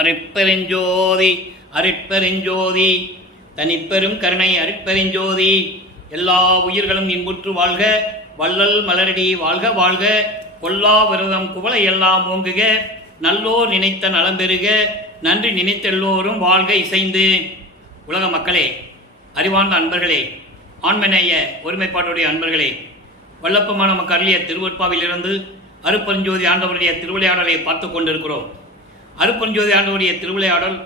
அருட்பெருஞ்சோதி அருட்பெருஞ்சோதி தனிப்பெரும் கருணை அருட்பெருஞ்சோதி. எல்லா உயிர்களும் இன்புற்று வாழ்க, வள்ளல் மலரடி வாழ்க வாழ்க. கொல்லா விரதம் குவளை எல்லாம் ஓங்குக, நல்லோர் நினைத்த நலம் பெறுக, நன்றி நினைத்தெல்லோரும் வாழ்க இசைந்து. உலக மக்களே, அறிவார்ந்த அன்பர்களே, ஆண்மநேய ஒருமைப்பாட்டுடைய அன்பர்களே, வல்லப்பமான நமக்கு அருளிய திருவற்பாவிலிருந்து அருட்பெருஞ்சோதி ஆண்டவருடைய திருவிளையாடலை பார்த்து கொண்டிருக்கிறோம். அருட்பெருஞ்சோதி ஆண்டவருடைய திருவிளையாடல்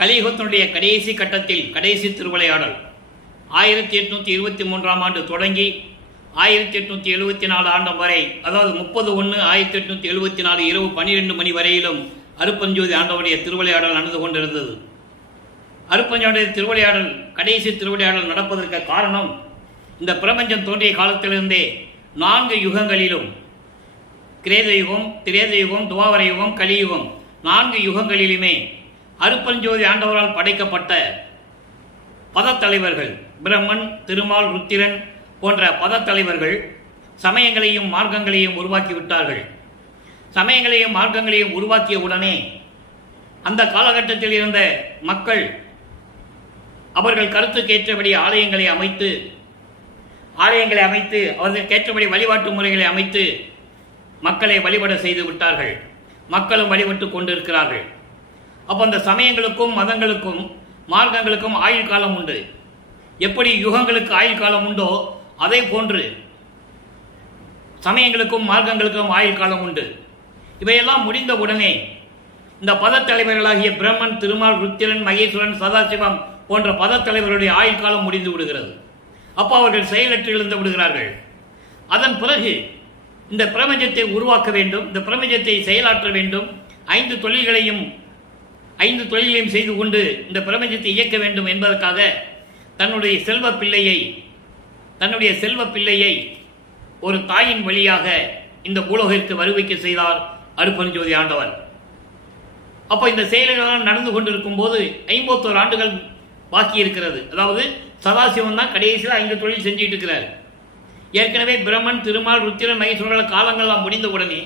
கலியுகத்தினுடைய கடைசி கட்டத்தில் கடைசி திருவிளையாடல். 1823 ஆண்டு தொடங்கி 1874 ஆண்டு வரை, அதாவது 30/1/1874 இரவு 12 மணி வரையிலும் அருட்பெருஞ்சோதி ஆண்டவருடைய திருவிளையாடல் நடந்து கொண்டிருந்தது. அருட்பெருஞ்சோதியுடைய திருவிளையாடல் கடைசி திருவிளையாடல் நடப்பதற்கு காரணம், இந்த பிரபஞ்சம் தோன்றிய காலத்திலிருந்தே 4 யுகங்களிலும், கிரேத யுகம், திரேத யுகம், துவாபர யுகம், கலியுகம், 4 யுகங்களிலுமே அருட்பெருஞ்சோதி ஆண்டவரால் படைக்கப்பட்ட பதத்தலைவர்கள், பிரம்மன், திருமால், ருத்திரன் போன்ற பதத்தலைவர்கள் சமயங்களையும் மார்க்கங்களையும் உருவாக்கிவிட்டார்கள். சமயங்களையும் மார்க்கங்களையும் உருவாக்கிய உடனே அந்த காலகட்டத்தில் இருந்த மக்கள் அவர்கள் கருத்துக்கேற்றபடி ஆலயங்களை அமைத்து அவர்களுக்கேற்றபடி வழிபாட்டு முறைகளை அமைத்து மக்களை வழிபட செய்து விட்டார்கள். மக்களும் வழிபட்டு கொண்டிருக்கிறார்கள். அப்போ அந்த சமயங்களுக்கும் மதங்களுக்கும் மார்க்கங்களுக்கும் ஆயுள் காலம் உண்டு. எப்படி யுகங்களுக்கு ஆயுள் காலம் உண்டோ அதே போன்று சமயங்களுக்கும் மார்க்கங்களுக்கும் ஆயுள் காலம் உண்டு. இவையெல்லாம் முடிந்த உடனே இந்த பதத்தலைவர்களாகிய பிரம்மன், திருமால், ருத்திரன், மகேஸ்வரன், சதாசிவம் போன்ற பதத்தலைவர்களுடைய ஆயுள் காலம் முடிந்து விடுகிறது. அப்போ அவர்கள் செயலற்று இழந்து விடுகிறார்கள். அதன் பிறகு இந்த பிரபஞ்சத்தை உருவாக்க வேண்டும், இந்த பிரபஞ்சத்தை செயலாற்ற வேண்டும், 5 தொழில்களையும் செய்து கொண்டு இந்த பிரபஞ்சத்தை இயக்க வேண்டும் என்பதற்காக தன்னுடைய செல்வ பிள்ளையை ஒரு தாயின் வழியாக இந்த பூலோகிற்கு வருவிக்க செய்தார் அருட்பெருஞ்சோதி ஆண்டவர். அப்போ இந்த செயல்களெல்லாம் நடந்து கொண்டிருக்கும் போது 51 ஆண்டுகள் பாக்கி இருக்கிறது. அதாவது சதாசிவம் தான் கடைசியில் 5 தொழில் செஞ்சுட்டு இருக்கிறார். ஏற்கனவே பிரம்மன், திருமால், ருத்திரன், மகேஸ்வரன் காலங்கள்லாம் முடிந்த உடனே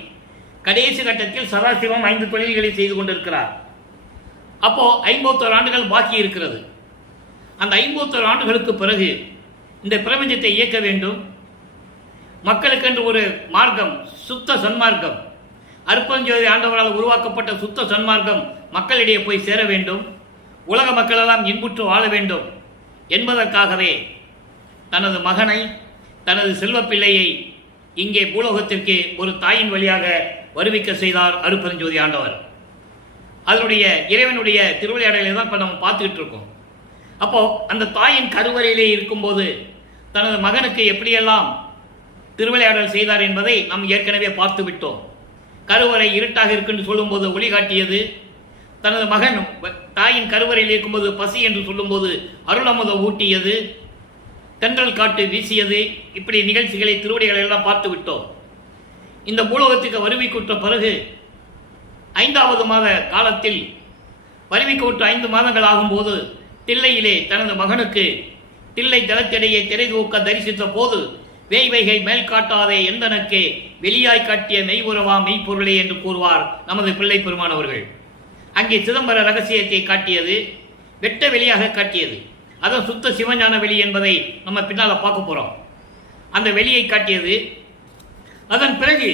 கடைசி கட்டத்தில் சதாசிவம் 5 தொழில்களை செய்து கொண்டிருக்கிறார். அப்போ 51 ஆண்டுகள் பாக்கி இருக்கிறது. அந்த 51 ஆண்டுகளுக்கு பிறகு இந்த பிரபஞ்சத்தை இயக்க வேண்டும். மக்களுக்கென்று ஒரு மார்க்கம், சுத்த சன்மார்க்கம், அருட்பெருஞ்சோதி ஆண்டவரால் உருவாக்கப்பட்ட சுத்த சன்மார்க்கம் மக்களிடையே போய் சேர வேண்டும். உலக மக்களெல்லாம் இன்புற்று வாழ வேண்டும் என்பதற்காகவே தனது மகனை, தனது செல்வப்பிள்ளையை இங்கே பூலோகத்திற்கு ஒரு தாயின் வழியாக வருவிக்க செய்தார் அருட்பெருஞ்சோதி ஆண்டவர். அதனுடைய இறைவனுடைய திருவிளையாடலை தான் இப்போ நம்ம பார்த்துக்கிட்டு இருக்கோம். அப்போ அந்த தாயின் கருவறையிலே இருக்கும்போது தனது மகனுக்கு எப்படியெல்லாம் திருவிளையாடல் செய்தார் என்பதை நாம் ஏற்கனவே பார்த்து விட்டோம். கருவறை இருட்டாக இருக்குன்னு சொல்லும்போது ஒளி காட்டியது. தனது மகன் தாயின் கருவறையில் இருக்கும்போது பசி என்று சொல்லும்போது அருளமுதம் ஊட்டியது, தென்றல் காட்டு வீசியது. இப்படி நிகழ்ச்சிகளை, திருவடிகளை எல்லாம் பார்த்து விட்டோம். இந்த பூலோகத்துக்கு வருவிக்குற்ற பிறகு 5வது மாத காலத்தில், வருவிக்குற்ற 5 மாதங்கள் ஆகும்போது தில்லையிலே தனது மகனுக்கு தில்லை தலத்திடையே திரை தூக்க தரிசித்த போது, வேய் வைகை மேல் காட்டாதே எந்தனக்கே வெளியாய் காட்டிய மெய்வுறவா மெய்ப்பொருளே என்று கூறுவார் நமது பிள்ளை பெருமானவர்கள். அங்கே சிதம்பர ரகசியத்தை காட்டியது, வெட்ட வெளியாக காட்டியது. அதான் சுத்த சிவஞான வெளி என்பதை நம்ம பின்னால் பார்க்க போகிறோம். அந்த வெளியை காட்டியது. அதன் பிறகு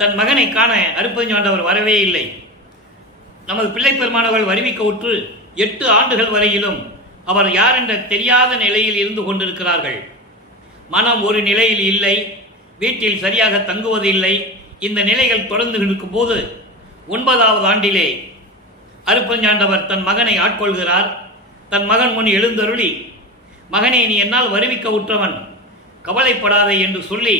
தன் மகனை காண அருட்பெருஞ்சாண்டவர் வரவே இல்லை. நமது பிள்ளை பெருமானவர்கள் வருவிக்க உற்று 8 ஆண்டுகள் வரையிலும் அவர் யார் என்ற தெரியாத நிலையில் இருந்து கொண்டிருக்கிறார்கள். மனம் ஒரு நிலையில் இல்லை, வீட்டில் சரியாக தங்குவதில்லை. இந்த நிலைகள் தொடர்ந்து இருக்கும் போது 9வது ஆண்டிலே அருட்பெருஞ்சாண்டவர் தன் மகனை ஆட்கொள்கிறார். தன் மகன் முன் எழுந்தருளி, மகனே, நீ என்னால் வருவிக்க உற்றவன், கவலைப்படாதே என்று சொல்லி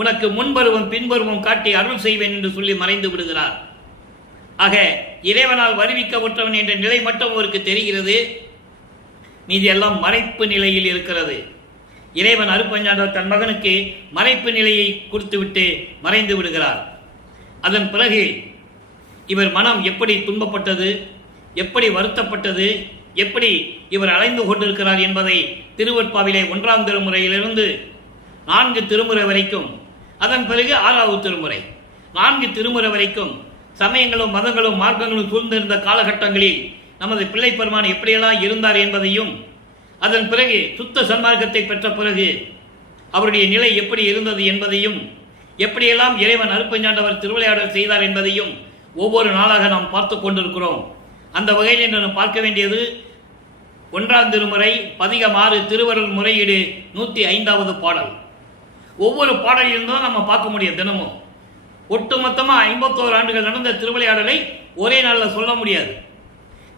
உனக்கு முன்பருவம் பின்பருவம் காட்டி அருள் செய்வேன் என்று சொல்லி மறைந்து விடுகிறார். ஆக இறைவனால் வருவிக்க உற்றவன் என்ற நிலை மட்டும் அவருக்கு தெரிகிறது. மீதி எல்லாம் மறைப்பு நிலையில் இருக்கிறது. இறைவன் அருட்பெருஞ்சாண்டவர் தன் மகனுக்கு மறைப்பு நிலையை கொடுத்துவிட்டு மறைந்து விடுகிறார். அதன் பிறகு இவர் மனம் எப்படி துன்பப்பட்டது, எப்படி வருத்தப்பட்டது, எப்படி இவர் அலைந்து கொண்டிருக்கிறார் என்பதை திருவற்பாவிலே 1ஆம் திருமுறையிலிருந்து 4 திருமுறை வரைக்கும், அதன் பிறகு 6வது திருமுறை, 4 திருமுறை வரைக்கும் சமயங்களும் மதங்களும் மார்க்கங்களும் சூழ்ந்திருந்த காலகட்டங்களில் நமது பிள்ளை பெருமான் எப்படியெல்லாம் இருந்தார் என்பதையும், அதன் பிறகு சுத்த சன்மார்க்கத்தை பெற்ற பிறகு அவருடைய நிலை எப்படி இருந்தது என்பதையும், எப்படியெல்லாம் இறைவன் அருட்பெருஞ்சாண்டவர் திருவிளையாடல் செய்தார் என்பதையும் ஒவ்வொரு நாளாக நாம் பார்த்து கொண்டிருக்கிறோம். அந்த வகையில் இன்று நாம் பார்க்க வேண்டியது 1ஆம் திருமுறை பதிகம் 6 திருவருள் முறையீடு 105வது பாடல். ஒவ்வொரு பாடலிலிருந்தும் நம்ம பார்க்க முடியும். தினமும் ஒட்டுமொத்தமாக 51 ஆண்டுகள் நடந்த திருவிளையாடலை ஒரே நாளில் சொல்ல முடியாது.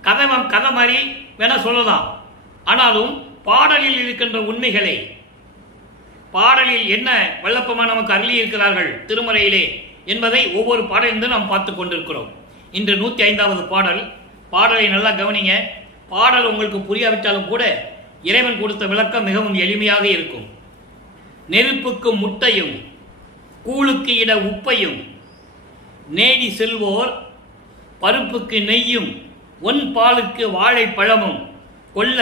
கதை மாதிரி வேணா சொல்லலாம். ஆனாலும் பாடலில் இருக்கின்ற உண்மைகளை, பாடலில் என்ன வல்லப்பமாக நமக்கு அருளி இருக்கிறார்கள் திருமுறையிலே என்பதை ஒவ்வொரு பாடலிலிருந்து நாம் பார்த்து கொண்டிருக்கிறோம். இன்று 105வது பாடல். பாடலை நல்லா கவனிங்க. பாடல் உங்களுக்கு புரியாவிட்டாலும் கூட இறைவன் கொடுத்த விளக்கம் மிகவும் எளிமையாக இருக்கும். நெருப்புக்கு முட்டையும் கூழுக்கு இட உப்பையும் நேடி செல்வோர் பருப்புக்கு நெய்யும் ஒன் பாலுக்கு வாழைப்பழமும் கொல்ல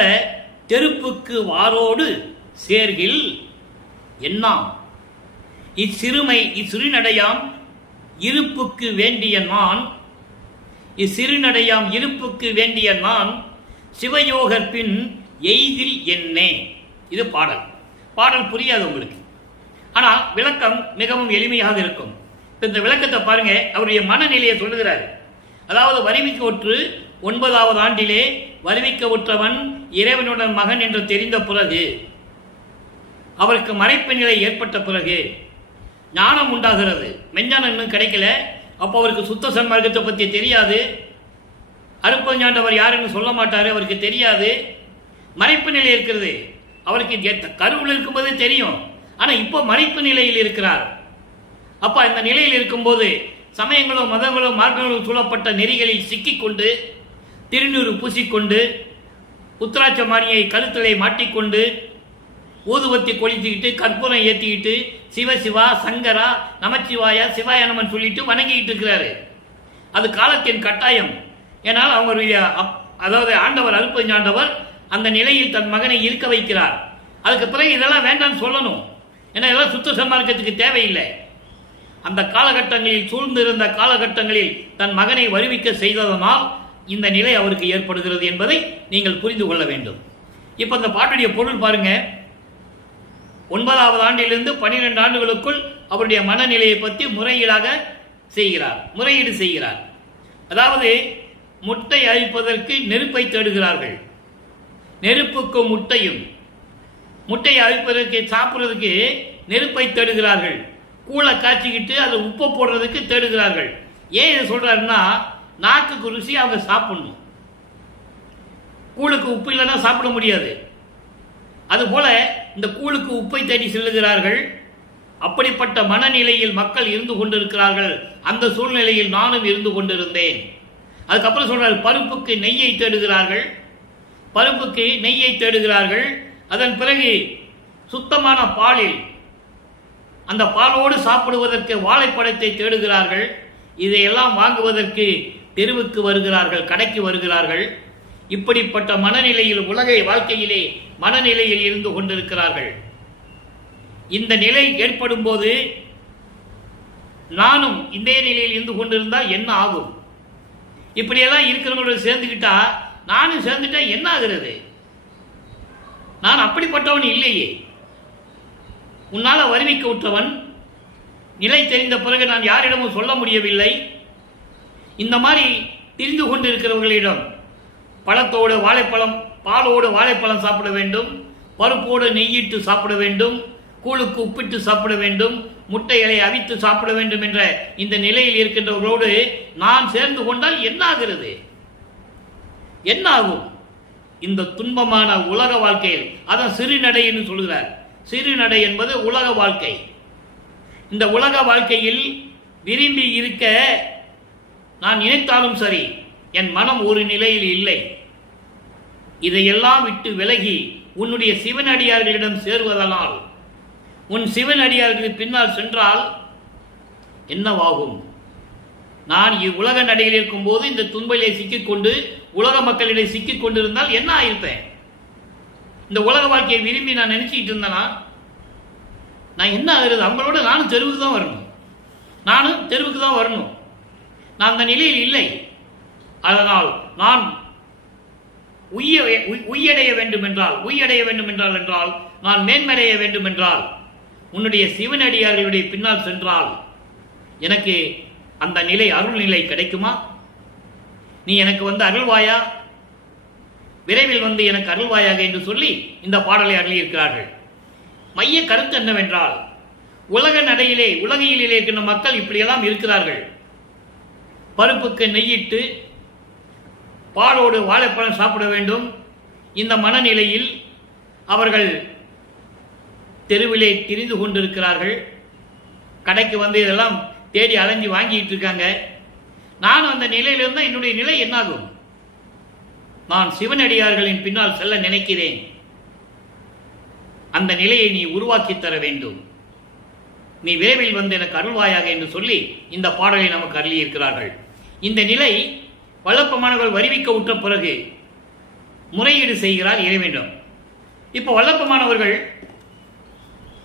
தெருப்புக்கு வாரோடு சேர்கில் என்னாம் இச்சிறுமை இச்சிறுநடையாம் இருப்புக்கு வேண்டிய நான், இச்சிறுநடையாம் இருப்புக்கு வேண்டிய நான் சிவயோகர் பின் எய்தில் என்னே. இது பாடல். பாடல் புரியாது உங்களுக்கு, ஆனால் விளக்கம் மிகவும் எளிமையாக இருக்கும். இந்த விளக்கத்தை பாருங்க. அவருடைய மனநிலையை சொல்லுகிறார். அதாவது வறுமைக்கு ஒற்று 9வது ஆண்டிலே வறுமைக்க உற்றவன் இறைவனுடன் மகன் என்று தெரிந்த பிறகு, அவருக்கு மறைப்பு நிலை ஏற்பட்ட பிறகு ஞானம் உண்டாகிறது. மெஞ்ஞானம் இன்னும் கிடைக்கல. அப்போ அவருக்கு சுத்த சன்மார்க்கத்தை பற்றி தெரியாது. அருட்பெருஞ்சாண்டவர் யாருன்னு சொல்ல மாட்டாரு, அவருக்கு தெரியாது. மறைப்பு நிலை இருக்கிறது. அவருக்கு கருவில் இருக்கும்போது தெரியும். ஆனால் இப்போ மறைப்பு நிலையில் இருக்கிறார். அப்போ இந்த நிலையில் இருக்கும்போது சமயங்களும் மதங்களும் மார்க்கங்களும் சூழப்பட்ட நெறிகளில் சிக்கிக்கொண்டு, திருநூறு பூசிக்கொண்டு, உத்திராட்ச மானியை கழுத்தலை மாட்டிக்கொண்டு, ஊதுவத்தி கொளுத்திக்கிட்டு, கற்பூரம் ஏற்றிக்கிட்டு, சிவசிவா சங்கரா நமச்சிவாயா சிவாயனமன் சொல்லிட்டு வணங்கிக்கிட்டு இருக்கிறாரு. அது காலத்தின் கட்டாயம். ஏன்னால் அவங்களுடைய அதாவது ஆண்டவர் அருட்பெருஞ்சாண்டவர் அந்த நிலையில் தன் மகனை இருக்க வைக்கிறார். அதுக்கு பிறகு இதெல்லாம் வேண்டாம்னு சொல்லணும். ஏன்னா இதெல்லாம் சுத்த சன்மார்க்கத்துக்கு தேவையில்லை. அந்த காலகட்டங்களில் சூழ்ந்திருந்த காலகட்டங்களில் தன் மகனை வருவிக்க செய்ததனால் இந்த நிலை அவருக்கு ஏற்படுகிறது என்பதை நீங்கள் புரிந்து கொள்ள வேண்டும். இப்போ அந்த பாட்டுடைய பொருள் பாருங்க. 9வது ஆண்டிலிருந்து 12 ஆண்டுகளுக்குள் அவருடைய மனநிலையை பற்றி முறையீடு செய்கிறார். அதாவது முட்டை அழிப்பதற்கு நெருப்பை தேடுகிறார்கள். நெருப்புக்கு முட்டையும், முட்டையை அழிப்பதற்கு சாப்பிட்றதுக்கு நெருப்பை தேடுகிறார்கள். கூழை காய்ச்சிக்கிட்டு அது உப்பை போடுறதுக்கு தேடுகிறார்கள். ஏன் இதை சொல்றாருன்னா, நாக்குக்கு ருசி அவங்க சாப்பிடணும். கூழுக்கு உப்பு இல்லைன்னா சாப்பிட முடியாது. அதுபோல இந்த கூழுக்கு உப்பை தேடி செல்லுகிறார்கள். அப்படிப்பட்ட மனநிலையில் மக்கள் இருந்து கொண்டிருக்கிறார்கள். அந்த சூழ்நிலையில் நானும் இருந்து கொண்டிருந்தேன். அதுக்கப்புறம் சொல்றாரு, பருப்புக்கு நெய்யை தேடுகிறார்கள். பருப்புக்கு நெய்யை தேடுகிறார்கள். அதன் பிறகு சுத்தமான பாலில் அந்த பாலோடு சாப்பிடுவதற்கு வாழைப்பழத்தை தேடுகிறார்கள். இதையெல்லாம் வாங்குவதற்கு தெருவுக்கு வருகிறார்கள், கடைக்கு வருகிறார்கள். இப்படிப்பட்ட மனநிலையில் உலக வாழ்க்கையிலே மனநிலையில் இருந்து கொண்டிருக்கிறார்கள். இந்த நிலை ஏற்படும் போது நானும் இந்த நிலையில் இருந்து கொண்டிருந்தால் என்ன ஆகும்? இப்படியெல்லாம் இருக்கிறவங்களோட சேர்ந்துக்கிட்டா, நானும் சேர்ந்துட்டா என்ன ஆகிறது? நான் அப்படிப்பட்டவன் இல்லையே. உன்னால வருவிக்க விட்டவன் நிலை தெரிந்த பிறகு நான் யாரிடமும் சொல்ல முடியவில்லை. இந்த மாதிரி தெரிந்து கொண்டிருக்கிறவர்களிடம் பழத்தோடு வாழைப்பழம், பாலோடு வாழைப்பழம் சாப்பிட வேண்டும், பருப்போடு நெய்யிட்டு சாப்பிட வேண்டும், கூழுக்கு உப்பிட்டு சாப்பிட வேண்டும், முட்டைகளை அவித்து சாப்பிட வேண்டும் என்ற இந்த நிலையில் இருக்கின்றவர்களோடு நான் சேர்ந்து கொண்டால் என்ன ஆகிறது? என்ன ஆகும்? இந்த துன்பமான உலக வாழ்க்கையில் அதான் சிறுநடை என்று சொல்கிறார். சிறுநடை என்பது உலக வாழ்க்கை. இந்த உலக வாழ்க்கையில் விரும்பி இருக்க நான் நினைத்தாலும் சரி, என் மனம் ஒரு நிலையில் இல்லை. இதையெல்லாம் விட்டு விலகி உன்னுடைய சிவனடியார்களிடம் சேருவதனால், உன் சிவனடியார்களுக்கு பின்னால் சென்றால் என்னவாகும்? நான் உலக நடையில் இருக்கும் போது இந்த துன்பையிலே சிக்கிக்கொண்டு உலக மக்களிடையே சிக்கிக் கொண்டிருந்தால் என்ன ஆயிருப்பேன்? இந்த உலக வாழ்க்கையை விரும்பி நான் நினைச்சிட்டு இருந்தேன்னா நான் என்ன ஆகுறது? அவங்களோட நானும் தெருவுக்கு தான் வரணும். நான் அந்த நிலையில் இல்லை. அதனால் நான் உய்யடைய வேண்டும் என்றால் நான் மேன்மடைய வேண்டும் என்றால் உன்னுடைய சிவனடியார்களுடைய பின்னால் சென்றால் எனக்கு அந்த நிலை, அருள் நிலை கிடைக்குமா? நீ எனக்கு வந்து அருள்வாயா? விரைவில் வந்து எனக்கு அருள்வாயாக என்று சொல்லி இந்த பாடலை அருளியிருக்கிறார்கள். மைய கருத்து என்னவென்றால், உலக நடையிலே, உலகையிலே இருக்கின்ற மக்கள் இப்படியெல்லாம் இருக்கிறார்கள். பருப்புக்கு நெய்யிட்டு பாலோடு வாழைப்பழம் சாப்பிட வேண்டும். இந்த மனநிலையில் அவர்கள் தெருவிலே திரிந்து கொண்டிருக்கிறார்கள். கடைக்கு வந்து இதெல்லாம் தேடி அலைஞ்சு வாங்கிட்டு இருக்காங்க. நான் அந்த நிலையில் இருந்தால் என்னுடைய நிலை என்னாகும்? நான் சிவனடியார்களின் பின்னால் செல்ல நினைக்கிறேன். அந்த நிலையை நீ உருவாக்கி தர வேண்டும். நீ விரைவில் வந்து எனக்கு அருள்வாயாக என்று சொல்லி இந்த பாடலை நமக்கு அருளியிருக்கிறார்கள். இந்த நிலை வல்லப்பமானவர்கள் வருவிக்க உற்ற பிறகு முறையீடு செய்கிறார் இறைவனிடம். இப்போ வல்லப்பமானவர்கள்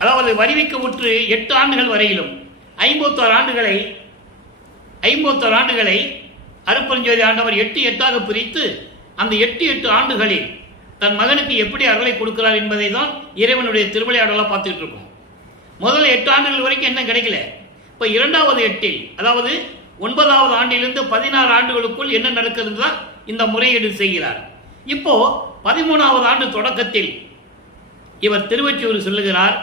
அதாவது வருவிக்க உற்று 8 ஆண்டுகள் வரையிலும் 51 ஆண்டுகளை அருட்பெருஞ்சோதி ஆண்டவர் 8 பிரித்து அந்த 8 ஆண்டுகளில் தன் மகனுக்கு எப்படி அருளை கொடுக்கிறார் என்பதை தான் இறைவனுடைய திருவிளையாடலாக பார்த்துட்டு இருக்கோம். முதல்ல 8 ஆண்டுகள் வரைக்கும் என்ன கிடைக்கல. இப்போ 2வது 8 அதாவது 9வது ஆண்டிலிருந்து 16 ஆண்டுகளுக்குள் என்ன நடக்கிறது தான் இந்த முறையீடு செய்கிறார். இப்போ 13வது ஆண்டு தொடக்கத்தில் இவர் திருவொற்றியூர் செல்லுகிறார்.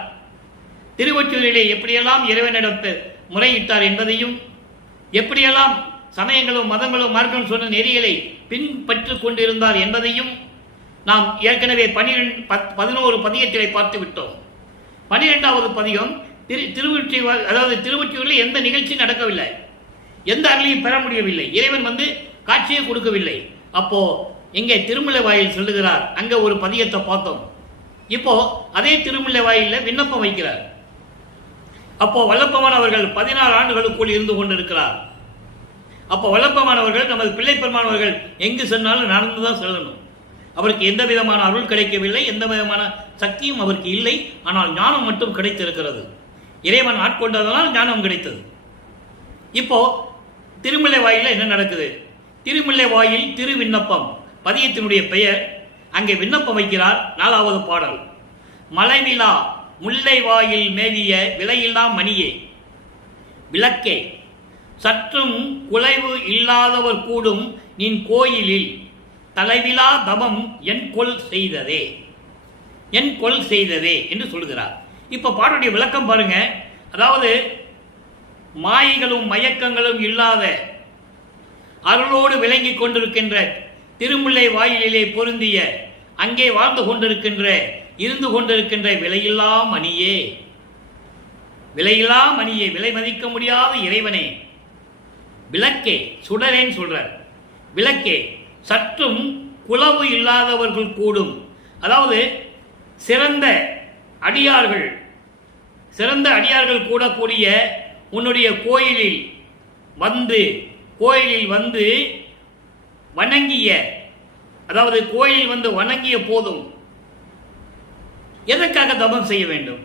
திருவொற்றியூரிலே எப்படியெல்லாம் இறைவனிடத்தை முறையிட்டார் என்பதையும், எப்படியெல்லாம் சமயங்களும் மதங்களும் மார்க்கம் சொன்ன நெறிகளை பின்பற்றிக் கொண்டிருந்தார் என்பதையும் நாம் ஏற்கனவே 11 பதிகத்திலே பார்த்து விட்டோம். 12வது பதிகம் திருவொற்றியூர், அதாவது திருவொற்றியூரில் எந்த நிகழ்ச்சி நடக்கவில்லை, எந்த அருளையும் பெற முடியவில்லை, இறைவன் வந்து காட்சியை கொடுக்கவில்லை. அப்போ இங்கே திருமுல்லை வாயில் சொல்லுகிறார், அங்க ஒரு பதியத்தை பார்த்தோம். இப்போ அதே திருமுல்லை வாயில விண்ணப்பம் வைக்கிறார். அப்போ வல்லப்பமானவர்கள் 16 ஆண்டுகளுக்குள் இருந்து கொண்டிருக்கிறார். அப்போ வல்லப்பமானவர்கள் நமது பிள்ளை பெருமானவர்கள் எங்கு சென்றாலும் நடந்துதான் செல்லணும். அவருக்கு எந்த விதமான அருள் கிடைக்கவில்லை, எந்த விதமான சக்தியும் அவருக்கு இல்லை. ஆனால் ஞானம் மட்டும் கிடைத்திருக்கிறது. இறைவன் ஆட்கொண்டதனால் ஞானம் கிடைத்தது. இப்போ திருமுல்லை வாயில என்ன நடக்குது? திருமுல்லை வாயில் திரு விண்ணப்பம் பதியத்தினுடைய பெயர். அங்கே விண்ணப்பம் வைக்கிறார். 4வது பாடல். மலைவிழா முல்லை வாயில் மேவிய விலையில்லா மணியே விளக்கே சற்றும் குலைவு இல்லாதவர் கூடும் நின் கோயிலில் தலைவிழா தவம் என் கொல் செய்ததே என்று சொல்கிறார். இப்ப பாடலுடைய விளக்கம் பாருங்க. அதாவது மாயைகளும் மயக்கங்களும் இல்லாத அருளோடு விளங்கிக் கொண்டிருக்கின்ற திருமுல்லை வாயிலே பொருந்திய அங்கே வாழ்ந்து கொண்டிருக்கின்ற இருந்து கொண்டிருக்கின்ற விலையில்லா மணியே, விலை மதிக்க முடியாத இறைவனே, விளக்கே, சுடரேன்னு சொல்றார். விளக்கே சற்றும் குலவு இல்லாதவர்கள் கூடும், அதாவது சிறந்த அடியார்கள் கூடக்கூடிய உன்னுடைய கோயிலில் வந்து வணங்கிய, அதாவது கோயிலில் வந்து வணங்கிய போதும் எதற்காக தவம் செய்ய வேண்டும்?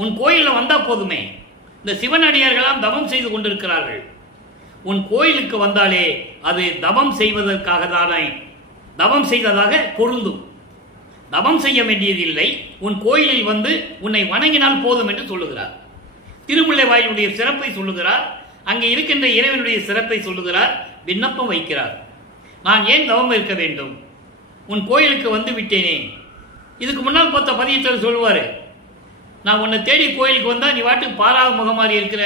உன் கோயிலில் வந்தா போதுமே. இந்த சிவனடியார்களாம் தவம் செய்து கொண்டிருக்கிறார்கள். உன் கோயிலுக்கு வந்தாலே அது தவம் செய்வதற்காக தானே, தவம் செய்ததாக பொருந்தும். தவம் செய்ய வேண்டியதில்லை, உன் கோயிலில் வந்து உன்னை வணங்கினால் போதும் என்று சொல்லுகிறார். திருமுல்லை வாயிலுடைய சிறப்பை சொல்லுகிறார். அங்கே இருக்கின்ற இறைவனுடைய சிறப்பை சொல்லுகிறார். விண்ணப்பம் வைக்கிறார். நான் ஏன் தவம் இருக்க வேண்டும்? உன் கோயிலுக்கு வந்து விட்டேனே. இதுக்கு முன்னால் பார்த்த பதியத்தில் சொல்லுவார், நான் உன்னை தேடி கோயிலுக்கு வந்தா நீ வாட்டுக்கு பாராத முகமாறி இருக்கிற,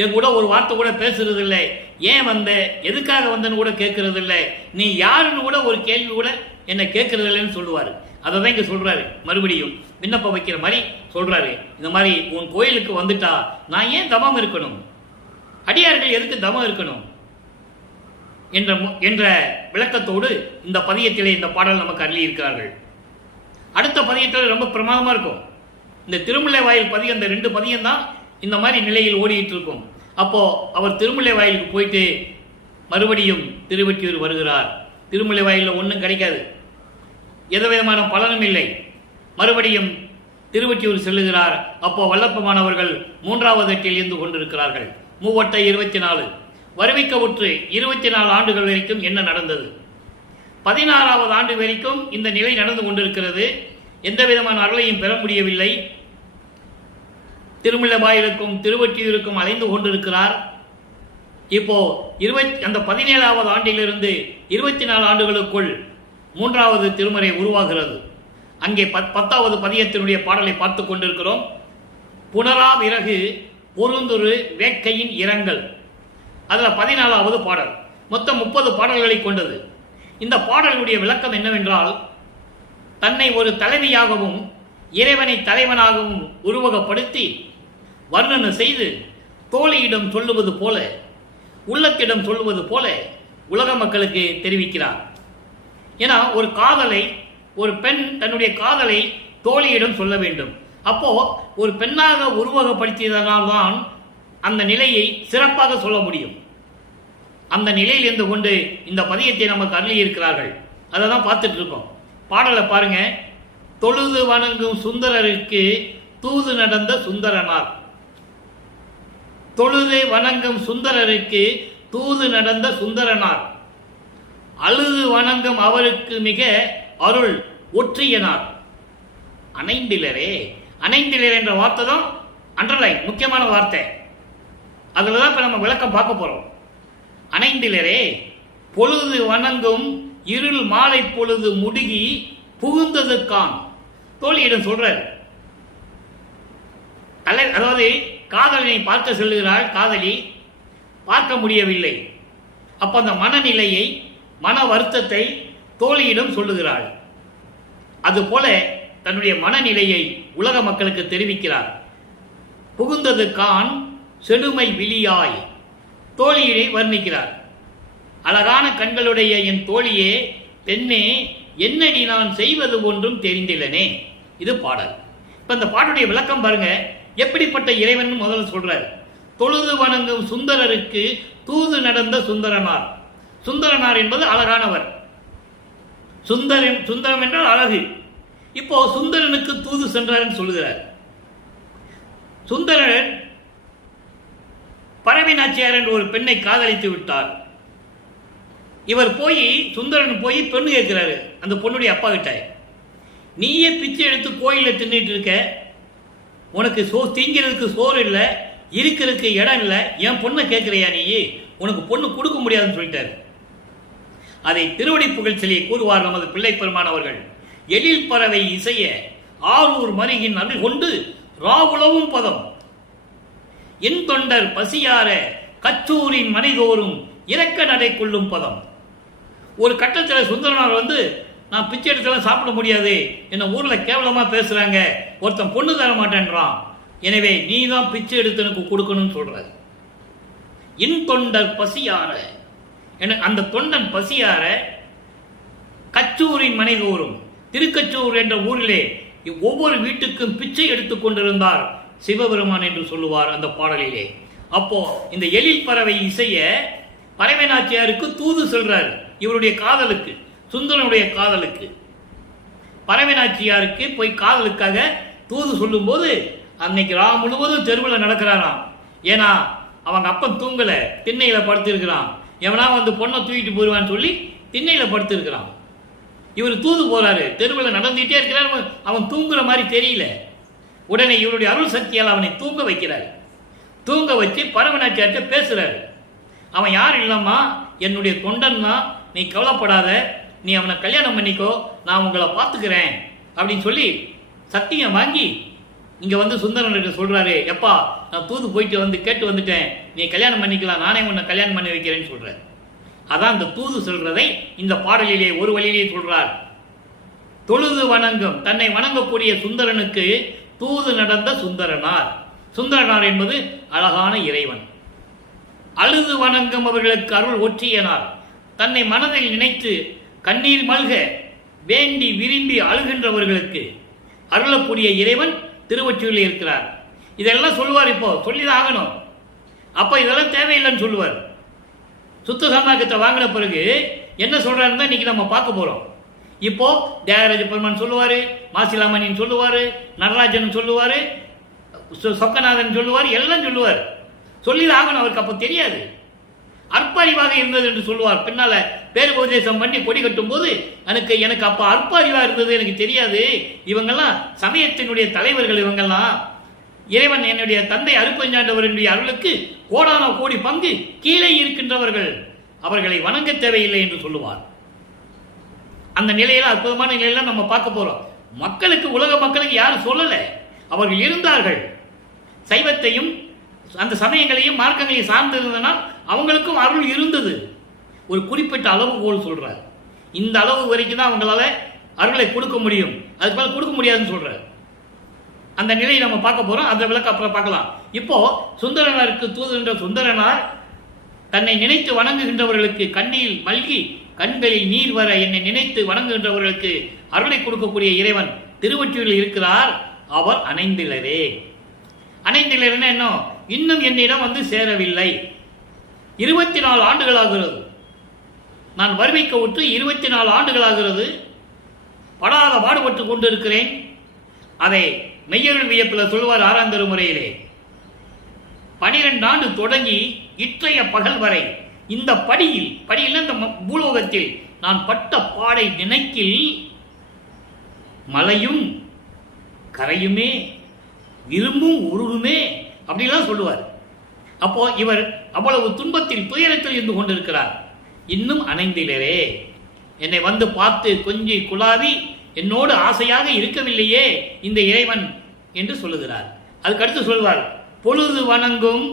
என் கூட ஒரு வார்த்தை கூட பேசுறது இல்லை, ஏன் வந்த, எதுக்காக வந்தன்னு கூட கேட்கறது இல்லை, நீ யாருன்னு கூட ஒரு கேள்வி கூட என்னை கேட்கறது இல்லைன்னு சொல்லுவார். அதை தான் இங்கே சொல்றாரு. மறுபடியும் விண்ணப்பம் வைக்கிற மாதிரி சொல்றாரு. இந்த மாதிரி உன் கோயிலுக்கு வந்துட்டா நான் ஏன் தவம் இருக்கணும்? அடியார்கள் எதுக்கு தவம் இருக்கணும் என்ற விளக்கத்தோடு இந்த பதியத்திலே இந்த பாடல் நமக்கு அருளி இருக்கிறார்கள். அடுத்த பதியத்தில் ரொம்ப பிரமாதமா இருக்கும். இந்த திருமுல்லை வாயில் பதியம், இந்த 2 பதியம் தான் இந்த மாதிரி நிலையில் ஓடிட்டு இருக்கும். அப்போ அவர் திருமுல்லை வாயிலுக்கு போயிட்டு மறுபடியும் திருவொற்றியூர் வருகிறார். திருமுல்லை வாயிலில் ஒன்றும் கிடைக்காது, எந்த விதமான பலனும் இல்லை. மறுபடியும் திருவொற்றியூர் செல்லுகிறார். அப்போ வல்லப்பமானவர்கள் 3வது எட்டில் இருந்து கொண்டிருக்கிறார்கள். 3 24 வருவிக்கவுற்று 24 ஆண்டுகள் வரைக்கும் என்ன நடந்தது? 16வது ஆண்டு வரைக்கும் இந்த நிலை நடந்து கொண்டிருக்கிறது. எந்த விதமான அருளையும் பெற முடியவில்லை. திருமலைபாயிலுக்கும் திருவொற்றியூருக்கும் அலைந்து கொண்டிருக்கிறார். இப்போ அந்த 17வது ஆண்டிலிருந்து 24 ஆண்டுகளுக்குள் 3வது திருமறை உருவாகிறது. அங்கே 10வது பதியத்தினுடைய பாடலை பார்த்து கொண்டிருக்கிறோம். புனரா விறகு பொருந்துரு வேட்கையின் இரங்கல், அதில் 14வது பாடல். மொத்தம் 30 பாடல்களை கொண்டது. இந்த பாடலுடைய விளக்கம் என்னவென்றால், தன்னை ஒரு தலைவியாகவும் இறைவனை தலைவனாகவும் உருவகப்படுத்தி வர்ணனை செய்து தோழியிடம் சொல்லுவது போல, உள்ளத்திடம் சொல்லுவது போல உலக மக்களுக்கு தெரிவிக்கிறார். ஏன்னா ஒரு காதலை, ஒரு பெண் தன்னுடைய காதலை தோழியிடம் சொல்ல வேண்டும். அப்போ ஒரு பெண்ணாக உருவகப்படுத்தியதனால்தான் அந்த நிலையை சிறப்பாக சொல்ல முடியும். அந்த நிலையில் இருந்து கொண்டு இந்த பதியத்தை நமக்கு அருளி இருக்கிறார்கள். அதை தான் பார்த்துட்டு இருக்கோம். பாடலை பாருங்க. தொழுது வணங்கும் சுந்தரருக்கு தூது நடந்த சுந்தரனார். தொழுது வணங்கும் சுந்தரருக்கு தூது நடந்த சுந்தரனார். அழுது வணங்கும் அவருக்கு மிக அருள் ஒற்றியனார். அணைந்திலரே, அணைந்திலர் என்ற வார்த்தை தான் அண்டர்லைன், முக்கியமான வார்த்தை. அதில் தான் இப்போ நம்ம விளக்கம் பார்க்க போறோம். அணைந்திலரே, பொழுது வணங்கும் இருள் மாலை பொழுது முடுகி புகுந்ததுக்கான். தோழியிடம் சொல்றார். அதாவது காதலனை பார்க்க செல்லுகிறாள் காதலி, பார்க்க முடியவில்லை. அப்ப அந்த மனநிலையை, மன வருத்தத்தை தோழியிடம் சொல்லுகிறாள். அதுபோல தன்னுடைய மனநிலையை உலக மக்களுக்கு தெரிவிக்கிறார். புகுந்தது கான் செடுமை விழியாய் தோழியை வர்ணிக்கிறார். அழகான கண்களுடைய என் தோழியே, பெண்ணே, என்னடி நான் செய்வது ஒன்றும் தெரிந்தில்லனே. இது பாடல். இப்ப இந்த பாட்டுடைய விளக்கம் பாருங்க. எப்படிப்பட்ட இறைவன் முதல்ல சொல்றார். தொழுது வணங்கும் சுந்தரருக்கு தூது நடந்த சுந்தரனார். சுந்தரனார் என்பது அழகானவர். சுந்தரம் என்றால் அழகு. இப்போ சுந்தரனுக்கு தூது சென்றார் சொல்லுகிறார். சுந்தரன் பரவி நாச்சியார் என்ற ஒரு பெண்ணை காதலித்து விட்டார். இவர் போய், சுந்தரன் போய் பெண்ணு கேட்கிறாரு அந்த பொண்ணுடைய அப்பா கிட்ட. நீயே பிச்சை எடுத்து கோயிலில் தின்னுட்டு இருக்க, உனக்கு திங்கிறதுக்கு சோறு இல்லை, இருக்கிறதுக்கு இடம் இல்லை, என் பொண்ணை கேட்கிறியா நீ? உனக்கு பொண்ணு கொடுக்க முடியாதுன்னு சொல்லிட்டாரு. அதை திருவடி புகழ்ச்சியை கூறுவார் நமது பிள்ளை பெருமானவர்கள். எழில் பறவை இசைய ஆரூர் மருகின் அருள் கொண்டு ராவுலவும் பதம் என் தொண்டர் பசியார கச்சூரின் மனைதோறும் இறக்க நடை கொள்ளும் பதம். ஒரு கட்டத்தில் சுந்தரனார் வந்து, நான் பிச்சை எடுத்தெல்லாம் சாப்பிட முடியாது, என்ன ஊர்ல கேவலமா பேசுறாங்க, ஒருத்தன் பொண்ணு தர மாட்டேன்றான், எனவே நீ தான் பிச்சை எடுத்து எனக்கு கொடுக்கணும்னு சொல்றாரு. என் தொண்டர் பசியார, அந்த தொண்டன் பசியார கச்சூரின் மனைதோறும், திருக்கச்சூர் என்ற ஊரிலே ஒவ்வொரு வீட்டுக்கும் பிச்சை எடுத்துக் கொண்டிருந்தார் சிவபெருமான் என்று சொல்லுவார் அந்த பாடலிலே. அப்போ இந்த எழில் பறவை இசைய பறவை நாச்சியாருக்கு தூது சொல்றார். இவருடைய காதலுக்கு, சுந்தரனுடைய காதலுக்கு, பறவை நாச்சியாருக்கு போய் காதலுக்காக தூது சொல்லும் போது அன்னைக்கு ராம் முழுவதும் தெருவில் நடக்கிறாராம். ஏன்னா அவங்க அப்பன் தூங்கல, திண்ணையில படுத்திருக்கிறான். எவனா வந்து பொண்ணை தூக்கிட்டு போயிடுவான்னு சொல்லி திண்ணையில படுத்திருக்கிறான். இவர் தூது போறாரு, தெருவில் நடந்துகிட்டே இருக்கிறார். அவன் தூங்குற மாதிரி தெரியல. உடனே இவருடைய அருள் சக்தியால் அவனை தூங்க வைக்கிறார். தூங்க வச்சு பரமநாச்சியார்ட்ட பேசுறாரு. அவன் யார் இல்லம்மா, என்னுடைய தொண்டன் தான், நீ கவலைப்படாத, நீ அவனை கல்யாணம் பண்ணிக்கோ, நான் உங்களை பார்த்துக்கிறேன் அப்படின்னு சொல்லி சத்தியம் வாங்கி இங்க வந்து சுந்தரனுக்கு சொல்றாரு. எப்பா, நான் தூது போயிட்டு வந்து கேட்டு வந்துட்டேன், நீ கல்யாணம் பண்ணிக்கலாம், நானே உன்னை கல்யாணம் பண்ணி வைக்கிறேன்னு சொல்ற. அதான் இந்த தூது சொல்றதை இந்த பாடலிலே ஒரு வழியிலே சொல்றார். தொழுது வணங்கும், தன்னை வணங்கக்கூடிய சுந்தரனுக்கு தூது நடந்த சுந்தரனார். சுந்தரனார் என்பது அழகான இறைவன். அழுது வணங்கும் அவர்களுக்கு அருள் ஒற்றியனார். தன்னை மனதில் நினைத்து கண்ணீர் மல்க வேண்டி விரும்பி அழுகின்றவர்களுக்கு அருளக்கூடிய இறைவன் திருவொற்றியூரில் இருக்கிறார். இதெல்லாம் சொல்லுவார். இப்போ சொல்லிதான் ஆகணும். அப்ப இதெல்லாம் தேவையில்லைன்னு சொல்லுவார். சுத்த சமாக்கத்தை வாங்கின பிறகு என்ன சொல்றாருன்னு இன்னைக்கு நம்ம பார்க்க போறோம். இப்போ தியாகராஜ பெருமான் சொல்லுவாரு, மாசிலாமணின்னு சொல்லுவாரு, நடராஜன் சொல்லுவாரு, சொக்கநாதன் சொல்லுவார், எல்லாம் சொல்லுவார். சொல்லிதான் ஆகணும். அவருக்கு அப்போ தெரியாது. அற்ப அறிவாக இருந்தது என்று சொல்லுவார். பின்னால பேருபதேசம் பண்ணி கொடி கட்டும் போது எனக்கு அப்ப அற்ப அறிவா இருந்தது, எனக்கு தெரியாது. இவங்கெல்லாம் சமயத்தினுடைய தலைவர்கள், இவங்கெல்லாம் இறைவன் என்னுடைய தந்தை அருப்பஞ்சாண்டவருடைய அருளுக்கு கோடான கோடி பங்கு கீழே இருக்கின்றவர்கள், அவர்களை வணங்க தேவையில்லை என்று சொல்லுவார். அந்த நிலையில அற்புதமான நிலையில நம்ம பார்க்க போறோம். மக்களுக்கு, உலக மக்களுக்கு யாரும் சொல்லல, அவர்கள் இருந்தார்கள். சைவத்தையும் அந்த சமயங்களையும் மார்க்கங்களையும் சார்ந்திருந்தனால் அவங்களுக்கும் அருள் இருந்தது. ஒரு குறிப்பிட்ட அளவுகோல் சொல்றார். இந்த அளவு வரைக்கும் தான் அவங்களால அருளை கொடுக்க முடியும், அதுக்கு மேல கொடுக்க முடியாதுன்னு சொல்றார். அந்த நிலையை நம்ம பார்க்க போறோம். அந்த விளக்க அப்புறம் பார்க்கலாம். இப்போ சுந்தரனாருக்கு தூதுகின்ற சுந்தரனார் தன்னை நினைத்து வணங்குகின்றவர்களுக்கு கண்ணில் மல்கி கண்களில் நீர் வர என்னை நினைத்து வணங்குகின்றவர்களுக்கு அருளை கொடுக்கக்கூடிய இறைவன் திருவொற்றியூரில் இருக்கிறார். அவர் அணைந்திலரே. அணைந்திலர்னா என்ன? இன்னும் என்னிடம் வந்து சேரவில்லை. 24 ஆண்டுகளாகிறது. நான் வருவிக்க விட்டு 24 ஆண்டுகளாகிறது. படாத பாடுபட்டு கொண்டிருக்கிறேன். அதை மெய்யருள் வியப்பில் சொல்வார் 6ஆம் திருமுறையிலே. 12 ஆண்டு தொடங்கி இற்றைய பகல் வரை இந்த படியில் இந்த பூலோகத்தில் நான் பட்ட பாடை நினைக்கில் மலையும் கரையுமே இரும்பும் உருகுமே அப்படிலாம் சொல்லுவார். அப்போ இவர் அவ்வளவு துன்பத்தில் துயரத்தில் இருந்து கொண்டிருக்கிறார். இன்னும் அணைந்திலரே, என்னை வந்து பார்த்து கொஞ்சி குழாவி என்னோடு ஆசையாக இருக்கவில்லையே இந்த இறைவன் என்று சொல்லுகிறார். அதுக்கடுத்து சொல்வார், பொழுது வணங்கும்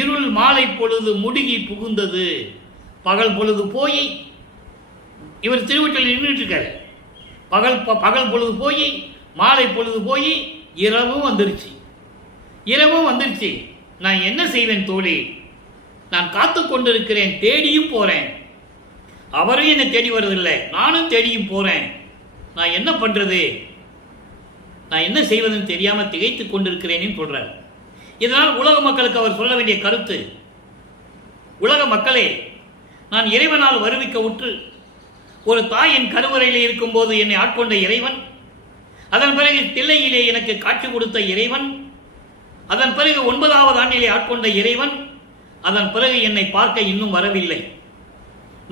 இருள் மாலை பொழுது முடுகி புகுந்தது. பகல் பொழுது போய் இவர் திருவொற்றியூரில் நின்றுட்டு இருக்காரு. பகல் பொழுது போய் மாலை பொழுது போய் இரவும் வந்துருச்சு. நான் என்ன செய்வேன் தோழி? நான் காத்து கொண்டிருக்கிறேன், தேடியும் போறேன். அவரும் என்னை தேடி வருவதில்லை, நானும் தேடியும் போறேன். நான் என்ன பண்றது? நான் என்ன செய்வதுன்னு தெரியாம திகைத்துக் கொண்டிருக்கிறேன்னு சொல்றார். இதனால் உலக மக்களுக்கு அவர் சொல்ல வேண்டிய கருத்து, உலக மக்களே, நான் இறைவனால் வருவிக்க உற்று ஒரு தாயின் கருவறையிலே இருக்கும் போது என்னை ஆட்கொண்ட இறைவன், அதன் பிறகு தில்லையிலே எனக்கு காட்சி கொடுத்த இறைவன், அதன் பிறகு 9வது ஆண்டிலே ஆட்கொண்ட இறைவன், அதன் பிறகு என்னை பார்க்க இன்னும் வரவில்லை.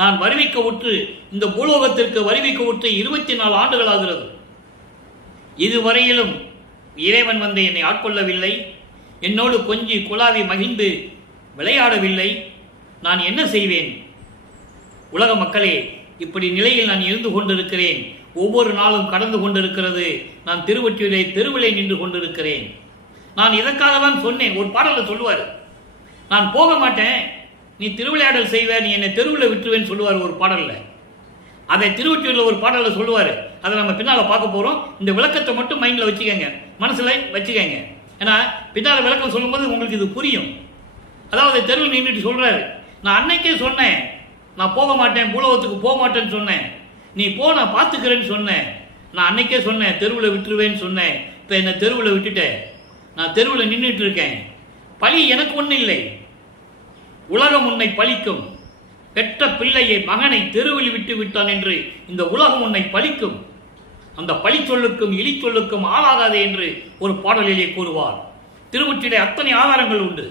நான் வருவிக்க உற்று, இந்த பூலோகத்திற்கு வருவிக்க உற்று 24 ஆண்டுகளாகிறது. இதுவரையிலும் இறைவன் வந்து என்னை ஆட்கொள்ளவில்லை, என்னோடு கொஞ்சி குழாவி மகிழ்ந்து விளையாடவில்லை. நான் என்ன செய்வேன்? உலக மக்களே, இப்படி நிலையில் நான் இருந்து கொண்டிருக்கிறேன். ஒவ்வொரு நாளும் கடந்து கொண்டிருக்கிறது. நான் திருவொற்றியூரிலே தெருவிலே நின்று கொண்டிருக்கிறேன். நான் இதற்காக தான் சொன்னேன். ஒரு பாடலை சொல்லுவார், நான் போக மாட்டேன், நீ திருவிளையாடல் செய்வ, நீ என்னை தெருவில் விட்டுருவேன்னு சொல்லுவார் ஒரு பாடல்ல. அதை திருவொற்றியூரில் ஒரு பாடலில் சொல்லுவார். அதை நம்ம பின்னால பார்க்க போறோம். இந்த விளக்கத்தை மட்டும் மைண்ட்ல வச்சுக்கங்க, மனசுல வச்சுக்கங்க. ஏன்னா பின்னால விளக்கம் சொல்லும்போது உங்களுக்கு இது புரியும். அதாவது தெருவில் நின்றுட்டு சொல்றாரு, நான் அன்னைக்கே சொன்னேன் நான் போக மாட்டேன், பூலோகத்துக்கு போக மாட்டேன்னு சொன்னேன். நீ போ, நான் பார்த்துக்கிறேன்னு சொன்னேன். நான் அன்னைக்கே சொன்னேன் தெருவில் விட்டுருவேன்னு சொன்னேன். இப்போ என்னை தெருவில் விட்டுட்டேன், நான் தெருவில் நின்றுட்டு இருக்கேன். பழி எனக்கு ஒன்றும் இல்லை, உலகம் உன்னை பழிக்கும். பெற்ற பிள்ளையை மகனை தெருவில் விட்டு விட்டான் என்று இந்த உலகம் உன்னை பழிக்கும். அந்த பழி சொல்லுக்கும் இழி சொல்லுக்கும் ஆளாகாதே என்று ஒரு பாடலிலே கூறுவார். திருவொற்றியூரிலே அத்தனை ஆதாரங்கள் உண்டு,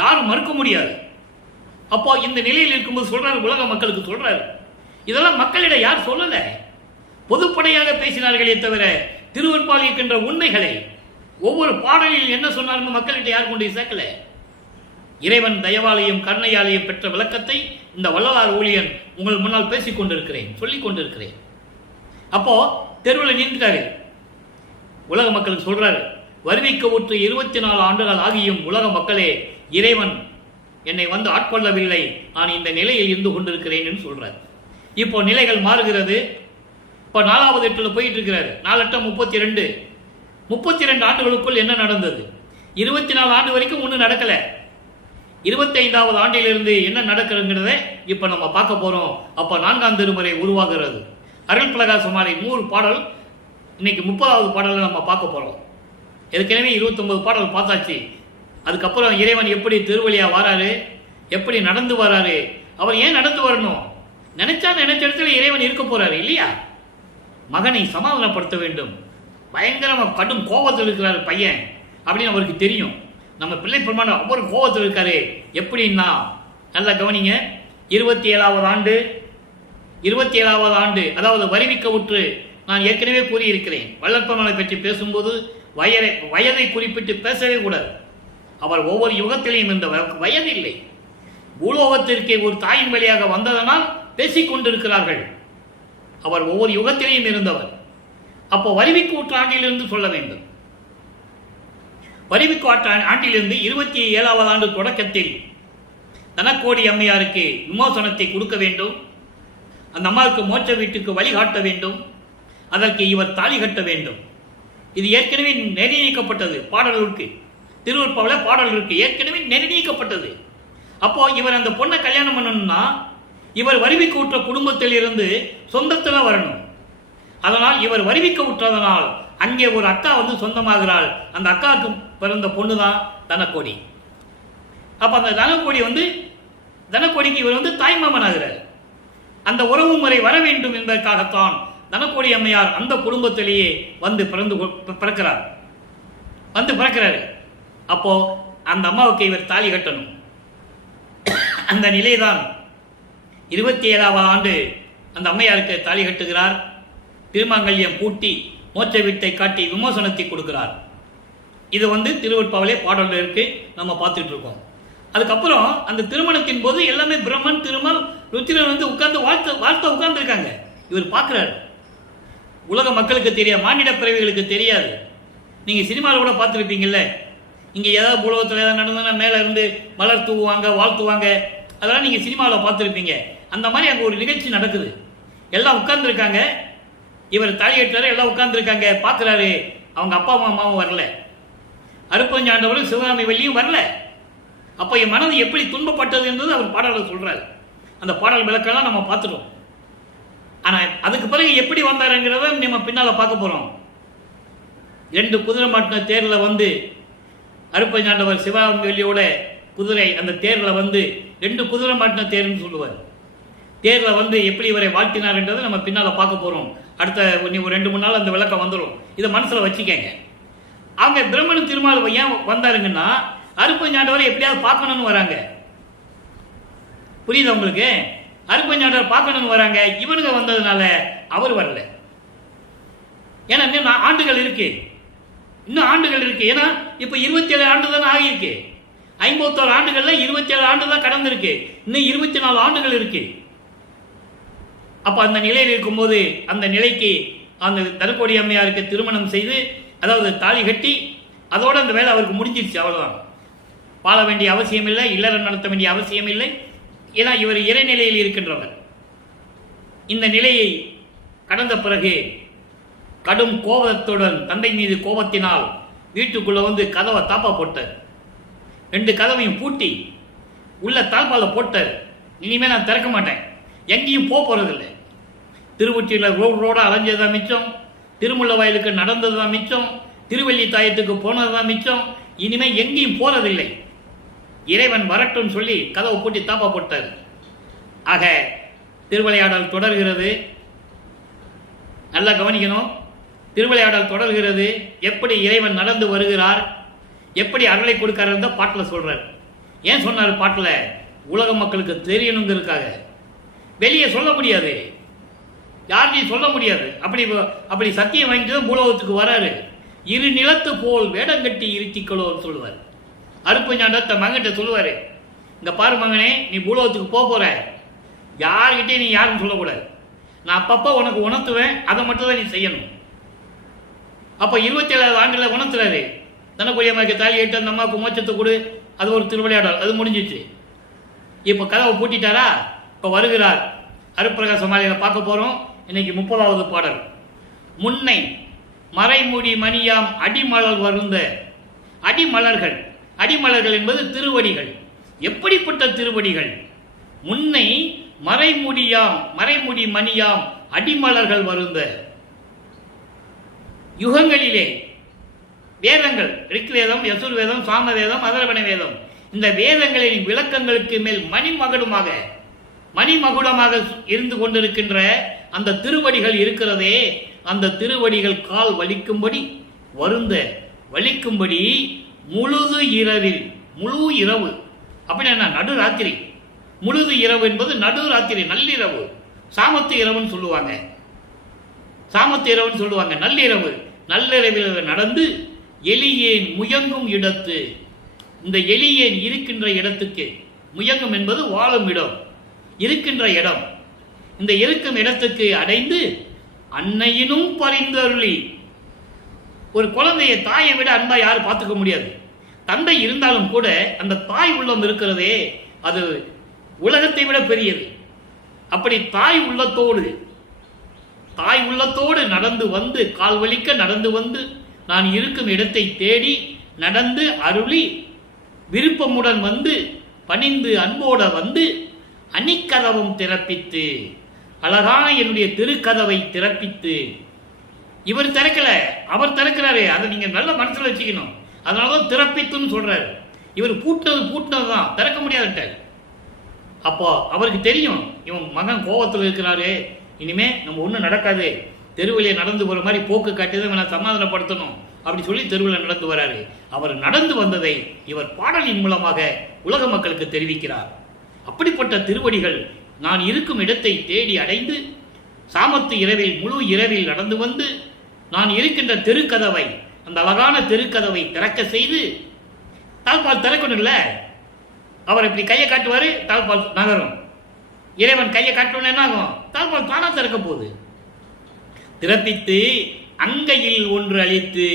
யாரும் மறுக்க முடியாது. அப்போ இந்த நிலையில் இருக்கும்போது சொல்றாரு, உலக மக்களுக்கு சொல்றாரு. இதெல்லாம் மக்களிடம் யார் சொல்லல, பொதுப்படையாக பேசினார்களே தவிர திருவருட்பால் இருக்கின்ற உண்மைகளை ஒவ்வொரு பாடலில் என்ன சொன்னார்னு மக்களிடம் யார் கொண்டு சேர்க்கல. இறைவன் தயவாலயம் கருணையாலயம் பெற்ற விளக்கத்தை இந்த வள்ளலார் ஊழியன் உங்கள் முன்னால் பேசிக் கொண்டிருக்கிறேன், சொல்லிக் கொண்டிருக்கிறேன். அப்போ தெருவில் நின்றுட்டாரு. உலக மக்களுக்கு சொல்றாரு, வருவிக்க உற்று 24 ஆண்டுகள் ஆகியும் உலக மக்களே, இறைவன் என்னை வந்து ஆட்கொள்ளவில்லை, நான் இந்த நிலையில் இருந்து கொண்டிருக்கிறேன் என்று சொல்றார். இப்போ நிலைகள் மாறுகிறது. இப்போ 4வது எட்டில் போயிட்டு இருக்கிறாரு. 4 8 32. 32 ஆண்டுகளுக்குள் என்ன நடந்தது? 24 ஆண்டு வரைக்கும் ஒன்றும் நடக்கல. 25வது ஆண்டிலிருந்து என்ன நடக்கிறதுங்கிறத இப்ப நம்ம பார்க்க போறோம். அப்ப 4ஆம் திருமுறை உருவாகிறது. அருள் பிரகாசமாலை 100 பாடல், இன்னைக்கு 30வது பாடலை நம்ம பார்க்க போறோம். ஏற்கனவே 29 பாடல் பார்த்தாச்சு. அதுக்கப்புறம் இறைவன் எப்படி திருவழியா வராரு, எப்படி நடந்து வராரு, அவர் ஏன் நடந்து வரணும்? நினைச்ச இடத்துல இறைவன் இருக்க போறாரு இல்லையா? மகனை சமாதானப்படுத்த வேண்டும். பயங்கரமா கடும் கோபத்தில் இருக்கிறாரு பையன் அப்படின்னு அவருக்கு தெரியும். நம்ம பிள்ளை பெருமான ஒவ்வொரு கோபத்தில் இருக்காரு. எப்படின்னா நல்லா கவனிங்க. 27வது ஆண்டு அதாவது வருவிக்க உற்று. நான் ஏற்கனவே கூறியிருக்கிறேன், வள்ளற்பெருமானை பற்றி பேசும்போது வயதை குறிப்பிட்டு பேசவே கூடாது. அவர் ஒவ்வொரு யுகத்திலையும் இந்த வயது இல்லை. பூலோகத்திற்கு ஒரு தாயின் வழியாக வந்ததனால் பேசிக் கொண்டிருக்கிறார்கள். அவர் ஒவ்வொரு யுகத்திலையும் இருந்தவர். அப்போ வருவிக்கு உற்ற ஆண்டிலிருந்து சொல்ல வேண்டும். வருவிக்கு ஆண்டிலிருந்து 27வது ஆண்டு தொடக்கத்தில் தனக்கோடி அம்மையாருக்கு விமோசனத்தை கொடுக்க வேண்டும். அந்த அம்மாவுக்கு மோட்ச வீட்டுக்கு வழிகாட்ட வேண்டும். அதற்கு இவர் தாலி கட்ட வேண்டும். இது ஏற்கனவே நிர்ணயிக்கப்பட்டது. பாடல்களுக்கு திருவருட்பாவில் பாடல் இருக்கு, ஏற்கனவே நிர்ணயிக்கப்பட்டது. அப்போ இவர் அந்த பொண்ணை கல்யாணம் பண்ணணும்னா இவர் வருவிக்க உற்ற குடும்பத்தில் இருந்து சொந்தத்தில் வரணும். அதனால் இவர் வருவிக்க உற்றதனால் அங்கே ஒரு அக்கா சொந்தமாகிறாள். அந்த அக்காவுக்கு பிறந்த பொண்ணு தான் தனக்கோடி. அப்ப அந்த தனக்கோடிக்கு இவர் தாய்மாமன் ஆகிறார். அந்த உறவு முறை வர வேண்டும் என்பதற்காகத்தான் தனக்கோடி அம்மையார் அந்த குடும்பத்திலேயே பிறக்கிறார். அப்போ அந்த அம்மாவுக்கு இவர் தாலி கட்டணும். அந்த நிலைதான் 27வது ஆண்டு அந்த அம்மையாருக்கு தாலி கட்டுகிறார். திருமாங்கல்யம் பூட்டி மோட்ச வீட்டை காட்டி விமோசனத்தை கொடுக்கிறார். இது திருவருட்பாவிலே பாடல் இருக்கு, நம்ம பார்த்துட்டு இருக்கோம். அதுக்கப்புறம் அந்த திருமணத்தின் போது எல்லாமே பிரம்மன் திருமல் ருச்சிரன் உட்கார்ந்து வாழ்த்த உட்கார்ந்து இருக்காங்க. இவர் பார்க்கிறார். உலக மக்களுக்கு தெரியாது, மானிட பிறவிகளுக்கு தெரியாது. நீங்க சினிமாவில் கூட பார்த்துருப்பீங்கல்ல, இங்க ஏதாவது பூலோகத்தில் ஏதாவது நடந்ததுன்னா மேல இருந்து மலர் தூவுவாங்க, வாழ்த்துவாங்க. அதெல்லாம் நீங்க சினிமாவில் பார்த்துருப்பீங்க. அந்த மாதிரி அங்கே ஒரு நிகழ்ச்சி நடக்குது. எல்லாம் உட்கார்ந்து இருக்காங்க. இவர் தலையிட்டாரு, எல்லாம் உட்கார்ந்து இருக்காங்க. பார்க்கிறாரு, அவங்க அப்பா அம்மாவும் வரல, அருப்பஞ்சாண்டவரும் சிவகாமி வள்ளியும் வரல. அப்ப என் மனது எப்படி துன்பப்பட்டது என்பது அவர் பாடலில் சொல்றாரு. அந்த பாடல் விளக்கெல்லாம் நம்ம பார்த்துட்டோம். ஆனா அதுக்கு பிறகு எப்படி வந்தாருங்கிறத நம்ம பின்னால பார்க்க போறோம். 2 குதிரை மாட்டின தேர்ல அருப்பஞ்சாண்டவர் சிவகாமி வள்ளியோட குதிரை அந்த தேர்ல 2 குதிரை மாட்டின தேர்ன்னு சொல்லுவார். தேர்ல எப்படி இவரை வாழ்த்தினார் என்றதை நம்ம பின்னால பார்க்க போறோம். அடுத்த ஒரு 2-3 நாள் அந்த விளக்கம் வந்துடும். இதை மனசுல வச்சுக்கங்க. அவங்க பிரம்மன் திருமால் ஏன் வந்தாருங்கன்னா அருப்பஞ்சாண்டவரை எப்படியாவது பார்க்கணும்னு வராங்க. புரியுது உங்களுக்கு? அருப்பஞ்சாண்டவர் பார்க்கணும்னு வராங்க. இவனுங்க வந்ததுனால அவர் வரல. ஏன்னா இன்னும் ஆண்டுகள் இருக்கு. ஏன்னா இப்ப 27 ஆண்டு தானே ஆகியிருக்கு. 51 ஆண்டுகள்ல 27 ஆண்டு தான் கடந்திருக்கு. இன்னும் 24 ஆண்டுகள் இருக்கு. அப்ப அந்த நிலையில் இருக்கும்போது அந்த நிலைக்கு அந்த தனக்கோடி அம்மையாருக்கு திருமணம் செய்து, அதாவது தாலி கட்டி, அதோட அந்த வேலை அவருக்கு முடிஞ்சிருச்சு. அவ்வளவுதான். வாழ வேண்டிய அவசியம் இல்லை, இல்லறம் நடத்த வேண்டிய அவசியம் இல்லை. ஏன்னா இவர் இறைநிலையில் இருக்கின்றவர். இந்த நிலையை கடந்த பிறகு கடும் கோபத்துடன் தந்தை மீது கோபத்தினால் வீட்டுக்குள்ள கதவை தாப்பா போட்டார். 2 கதவையும் பூட்டி உள்ள தாழ்பால போட்டார். இனிமே நான் திறக்க மாட்டேன், எங்கேயும் போறதில்லை. திருவொற்றியில் ரோடா அலைஞ்சதுதான் மிச்சம், திருமுல்ல வயலுக்கு நடந்ததுதான் மிச்சம், திருவள்ளி தாயத்துக்கு போனதுதான் மிச்சம். இனிமே எங்கேயும் போறதில்லை, இறைவன் வரட்டும் சொல்லி கதவை பூட்டி தாப்பா போட்டார். ஆக திருவிளையாடல் தொடர்கிறது. நல்லா கவனிக்கணும். திருவிளையாடல் தொடர்கிறது. எப்படி இறைவன் நடந்து வருகிறார், எப்படி அருளை கொடுக்கிறார் பாட்டில் சொல்றார். ஏன் சொன்னார் பாட்டில்? உலக மக்களுக்கு தெரியணுங்கிறதுக்காக. வெளியே சொல்ல முடியாது, யார்கிட்டையும் சொல்ல முடியாது. அப்படி சத்தியம் வாங்கிட்டு பூலோகத்துக்கு வராரு. 2 நிலத்து போல் வேடங்கட்டி இருத்திக்கலோன்னு சொல்லுவார். அருப்பஞ்சாண்ட மகன்கிட்ட சொல்லுவாரு, இங்க பாரு மகனே, நீ பூலோகத்துக்கு போற, யார்கிட்டையும் நீ யாரும் சொல்லக்கூடாது. நான் அப்பப்போ உனக்கு உணர்த்துவேன், அதை மட்டும் தான் நீ செய்யணும். அப்ப 27 ஆண்டுல உணர்த்துறாரு. தனக்கோடி அம்மாவுக்கு தாலி ஏட்டு அந்த அம்மாவுக்கு மோட்சத்தை கொடு. அது ஒரு திருவிளையாடல், அது முடிஞ்சிச்சு. இப்ப கதவை பூட்டிட்டாரா? இப்ப வருகிறார். அருப்பிரகாச மாலையில பார்க்க போறோம். இன்னைக்கு 30வது பாடல். முன்னை மறைமுடி மணியாம் அடிமலர் வருந்த. அடிமலர்கள் என்பது திருவடிகள். எப்படிப்பட்ட திருவடிகள்? முன்னை மறைமுடி மணியாம் அடிமலர்கள் வருந்த. யுகங்களிலே வேதங்கள், ரிக்வேதம், யசுர்வேதம், சாமவேதம், அதர்வண வேதம், இந்த வேதங்களின் விளக்கங்களுக்கு மேல் மணிமகுடமாக இருந்து கொண்டிருக்கின்ற அந்த திருவடிகள் இருக்கிறதே, அந்த திருவடிகள் கால் வலிக்கும்படி வலிக்கும்படி முழு இரவு. அப்படின்னா நடுராத்திரி முழுது இரவு என்பது நடுராத்திரி, நள்ளிரவு, சாமத்து இரவுன்னு சொல்லுவாங்க. சாமத்து இரவுன்னு சொல்லுவாங்க, நள்ளிரவு. நள்ளிரவில் நடந்து எலியேன் முயங்கும் இடத்து, இந்த எலியேன் இருக்கின்ற இடத்துக்கு, முயங்கும் என்பது வாழும் இடம், இருக்கின்ற இடம், இந்த இருக்கும் இடத்துக்கு அடைந்து அன்னையினும் பரிந்து அருளி. ஒரு குழந்தைய தாயை விட அன்பா யாரும் பார்த்துக்க முடியாது. தந்தை இருந்தாலும் கூட அந்த தாய் உள்ளம் இருக்கிறதே, அது உலகத்தை விட பெரியது. அப்படி தாய் உள்ளத்தோடு நடந்து வந்து, கால் வலிக்க நடந்து வந்து, நான் இருக்கும் இடத்தை தேடி நடந்து அருளி, விருப்பமுடன் வந்து, பணிந்து அன்போட வந்து, அணிக்கதவும் திறப்பித்து, அழகான என்னுடைய திருக்கதவை திறப்பித்து, இவர் திறக்கல, அவர் திறக்கிறாரு. அதை நீங்க நல்ல மனசுல வச்சுக்கணும். அதனாலதான் திறப்பித்துன்னு சொல்றாரு. இவர் பூட்டினது தான், திறக்க முடியாதுட்ட. அப்போ அவருக்கு தெரியும், இவன் மகன் கோபத்தில் இருக்கிறாரு, இனிமே நம்ம ஒன்றும் நடக்காது, தெருவிலே நடந்து போற மாதிரி போக்கு காட்டியதை நான் சமாதானப்படுத்தணும் அப்படி சொல்லி தெருவில் நடந்து வராரு. அவர் நடந்து வந்ததை இவர் பாடலின் மூலமாக உலக மக்களுக்கு தெரிவிக்கிறார். அப்படிப்பட்ட திருவடிகள் நான் இருக்கும் இடத்தை தேடி அடைந்து, சாமத்து இரவில், முழு இரவில் நடந்து வந்து, நான் இருக்கின்ற தெருக்கதவை, அந்த அழகான தெருக்கதவை திறக்க செய்து, தாழ்பால் திறக்கணும் இல்ல, அவர் இப்படி கையை காட்டுவாரு, தாழ்பால் நகரும். இறைவன் கையை காட்டணும் என்ன ஆகும்? தாழ்பால் தானா திறக்க போகுது. திறப்பித்து அங்கையில் ஒன்று அளித்து,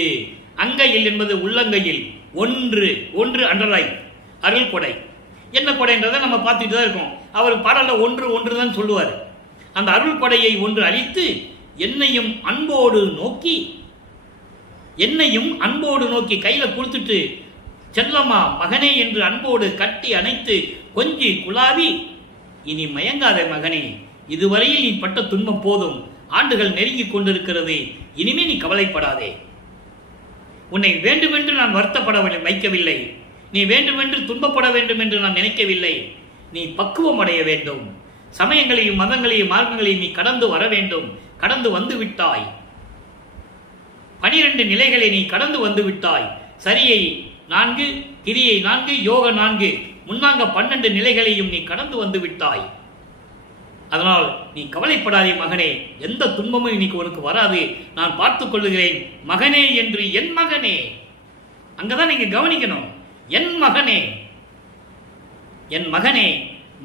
அங்கையில் என்பது உள்ளங்கையில், ஒன்று அண்டராய், அருள் கொடை. என்ன கொடைன்றதை நம்ம பார்த்துட்டு தான் இருக்கோம். அவர் பாடல ஒன்று தான் சொல்லுவார். அந்த அருள் கொடையை ஒன்று அளித்து, என்னையும் அன்போடு நோக்கி கையில கொடுத்துட்டு, செல்லம்மா மகனே என்று அன்போடு கட்டி அணைத்து கொஞ்சி குலாவி, இனி மயங்காத மகனே, இதுவரையில் நீ பட்ட துன்பம் போதும், ஆண்டுகள் நெருங்கி கொண்டிருக்கிறது, இனிமே நீ கவலைப்படாதே. உன்னை வேண்டுமென்று நான் வருத்தப்பட வைக்கவில்லை, நீ வேண்டுமென்று துன்பப்பட வேண்டும் என்று நான் நினைக்கவில்லை. நீ பக்குவம் அடைய வேண்டும், சமயங்களையும் மதங்களையும் மார்க்கங்களையும் நீ கடந்து வர வேண்டும். கடந்து வந்து விட்டாய், 12 நிலைகளை நீ கடந்து வந்து விட்டாய். சரியை 4, கிரியை 4, யோக 4, முன்னாங்க 12 நிலைகளையும் நீ கடந்து வந்து விட்டாய். அதனால் நீ கவலைப்படாதே மகனே, எந்த துன்பமும் இன்னைக்கு உனக்கு வராது, நான் பார்த்துக் கொள்ளுகிறேன் மகனே என்று. என் மகனே, அங்கதான் நீங்க கவனிக்கணும். என் மகனே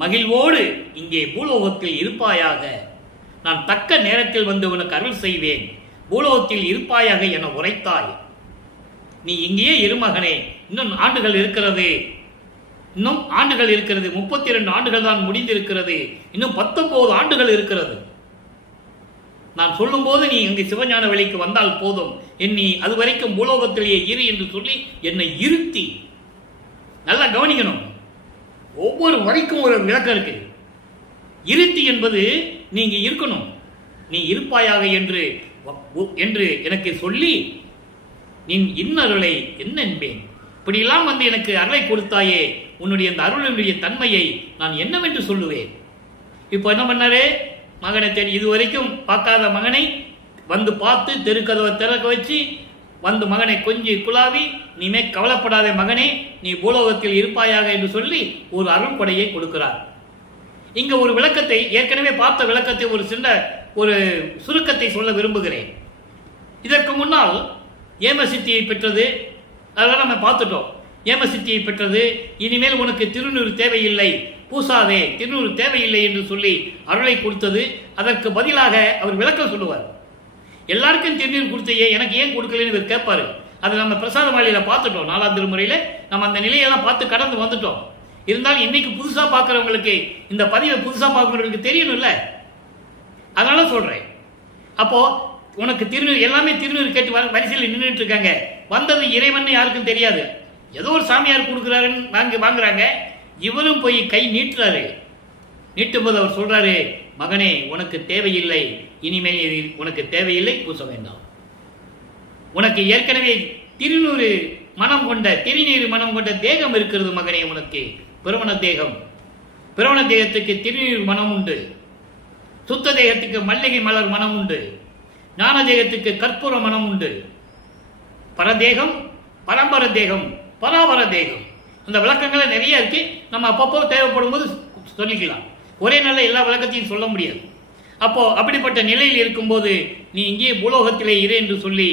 மகிழ்வோடு இங்கே பூலோகத்தில் இருப்பாயாக, நான் தக்க நேரத்தில் வந்து உனக்கு அருள் செய்வேன், பூலோகத்தில் இருப்பாயாக என உரைத்தாய். நீ இங்கேயே இருமகனே, இன்னும் ஆண்டுகள் இருக்கிறது, 32 ஆண்டுகள் தான் முடிந்திருக்கிறது, இன்னும் 19 ஆண்டுகள் இருக்கிறது. நான் சொல்லும் போது நீ இங்கு சிவஞான வெளிக்கு வந்தால் போதும், என்னை அது வரைக்கும் பூலோகத்திலேயே இரு என்று சொல்லி என்னை இருத்தி. நல்லா கவனிக்கணும், ஒவ்வொரு வரைக்கும் ஒரு விளக்கம் இருக்கு. இருத்தி என்பது நீங்க இருக்கணும், நீ இருப்பாயாக என்று எனக்கு சொல்லி, நீ இன்னருளை என்ன என்பேன், இப்படியெல்லாம் வந்து எனக்கு அருளை கொடுத்தாயே, உன்னுடைய அந்த அருளுடைய தன்மையை நான் என்னவென்று சொல்லுவேன். இப்போ என்ன பண்ணாரு, மகனை தேடி இதுவரைக்கும் பார்க்காத மகனை வந்து பார்த்து தெருக்கதவை திறக்க வச்சு வந்து மகனை கொஞ்சி குலாவி, நீமே கவலைப்படாத மகனே, நீ பூலோகத்தில் இருப்பாயாக என்று சொல்லி ஒரு அருள் கொடையை கொடுக்கிறார். இங்க ஒரு விளக்கத்தை, ஏற்கனவே பார்த்த விளக்கத்தை ஒரு சுருக்கத்தை சொல்ல விரும்புகிறேன். இதற்கு முன்னால் ஏமசித்தியை பெற்றது, அதெல்லாம் நம்ம பார்த்துட்டோம். ஏமசித்தியை பெற்றது, இனிமேல் உனக்கு திருநூறு தேவையில்லை, பூசாதே, திருநூறு தேவையில்லை என்று சொல்லி அருளை கொடுத்தது. அதற்கு பதிலாக அவர் விளக்கம் சொல்லுவார். எல்லாருக்கும் திருநீர் கொடுத்தையே, எனக்கு ஏன் கொடுக்கலன்னு இவர் கேட்பாரு. அதை நம்ம பிரசாத மாலையில பார்த்துட்டோம். 4ஆம் திருமுறையில நம்ம அந்த நிலையெல்லாம் பார்த்து கடந்து வந்துட்டோம். இருந்தாலும் இன்னைக்கு புதுசா பார்க்கிறவங்களுக்கு, இந்த பதிவை புதுசா பார்க்கிறவங்களுக்கு தெரியணும்ல, அதனால சொல்றேன். அப்போ உனக்கு திருநூறு, எல்லாமே திருநூறு கேட்டு வரிசையில் நின்றுட்டு இருக்காங்க. வந்தது இறைவன் யாருக்கும் தெரியாது, ஏதோ ஒரு சாமியார் கொடுக்குறாருன்னு வாங்குறாங்க. இவரும் போய் கை நீட்டுறாரு. நீட்டும் போது அவர் சொல்றாரு, மகனே உனக்கு தேவையில்லை, இனிமேல் உனக்கு தேவையில்லை, பூச வேண்டாம். உனக்கு ஏற்கனவே திருநீறு மனம் கொண்ட தேகம் இருக்கிறது மகனே. உனக்கு பிரவண தேகத்துக்கு திருநீர் மனம் உண்டு, சுத்த தேகத்துக்கு மல்லிகை மலர் மனம் உண்டு, ஞான தேகத்துக்கு கற்பூர மனம் உண்டு. பரதேகம், பரம்பர தேகம், பராபர தேகம், அந்த விளக்கங்கள் நிறைய இருக்கு. நம்ம அப்பப்போ தேவைப்படும் போது சொல்லிக்கலாம். ஒரே நாளில் எல்லா விளக்கத்தையும் சொல்ல முடியாது. அப்போ அப்படிப்பட்ட நிலையில் இருக்கும்போது நீ இங்கே பூலோகத்திலே இரு என்று சொல்லி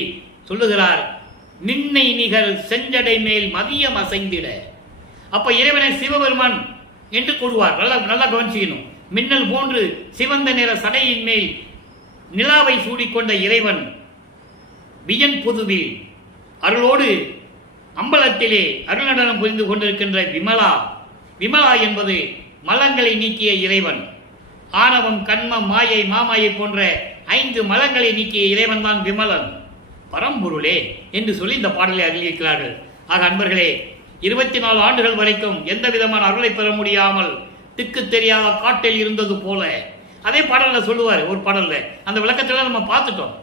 சொல்லுகிறார். நின்னை நிகர் செஞ்சடை மேல் மதியம் அசைந்திட. அப்ப இறைவனை சிவபெருமான் என்று கூறுவார். நல்லா கவனிச்சுக்கணும். மின்னல் போன்று சிவந்த நிற சடையின் மேல் நிலாவை சூடிக்கொண்ட இறைவன் வியன் புதுவில் அருளோடு அம்பலத்திலே அருள் நடனம் புரிந்து கொண்டிருக்கின்ற விமலா. விமலா என்பது மலங்களை நீக்கிய இறைவன். ஆணவம், கண்மம், மாயை, மாமாயை போன்ற 5 மலங்களை நீக்கிய இறைவன் தான் விமலன், பரம்பொருளே என்று சொல்லி இந்த பாடலை அறிவிக்கிறார்கள். ஆக அன்பர்களே, 24 ஆண்டுகள் வரைக்கும் எந்த விதமான அருளை பெற முடியாமல் திக்கு தெரியாத காட்டில் இருந்தது போல அதே பாடல்ல சொல்லுவார். ஒரு பாடல்ல அந்த விளக்கத்தில் நம்ம பார்த்துட்டோம்.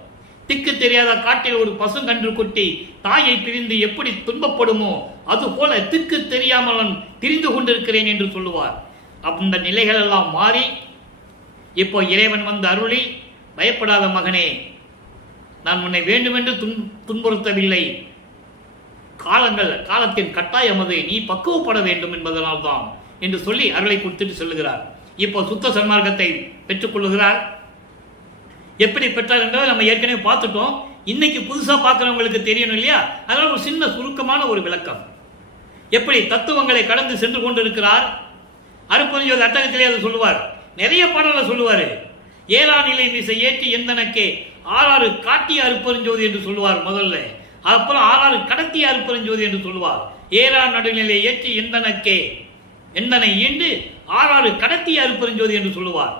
திக்கு தெரியாத காட்டில் ஒரு பசுங்கன்று குட்டி தாயை பிரிந்து எப்படி துன்பப்படுமோ அது போல திக்கு தெரியாமல் திரிந்து கொண்டிருக்கிறேன் என்று சொல்லுவார். அந்த நிலைகள் எல்லாம் மாறி இப்போ இறைவன் வந்து அருளி, பயப்படாத மகனே, நான் உன்னை வேண்டுமென்று துன்புறுத்தவில்லை, காலத்தின் கட்டாயம் அது, நீ பக்குவப்பட வேண்டும் என்பதனால் தான் என்று சொல்லி அருளை கொடுத்துட்டு சொல்லுகிறார். இப்போ சுத்த சன்மார்க்கத்தை பெற்றுக்கொள்ளுகிறார். எப்படி பெற்றார் என்றால் நம்ம ஏற்கனவே பார்த்துட்டோம். இன்னைக்கு புதுசா பார்க்கிறவங்களுக்கு தெரியணும் இல்லையா? அதனால ஒரு சின்ன சுருக்கமான ஒரு விளக்கம். எப்படி தத்துவங்களை கடந்து சென்று கொண்டிருக்கிறார். அருட்பெருஞ்சோதி அட்டகத்திலே அதை சொல்லுவார். நிறைய பாடலை சொல்லுவார். 7 நிலை மீசை ஏற்றி எந்தனக்கே 6 காட்டிய அருட்பெருஞ்சோதி என்று சொல்லுவார் முதல்ல. அப்புறம் 6 கடத்திய அருட்பெருஞ்சோதி என்று சொல்லுவார். 7 நடுநிலை ஏற்றி எந்தனக்கே எந்தனை ஈண்டு 6 கடத்திய அருட்பெருஞ்சோதி என்று சொல்லுவார்.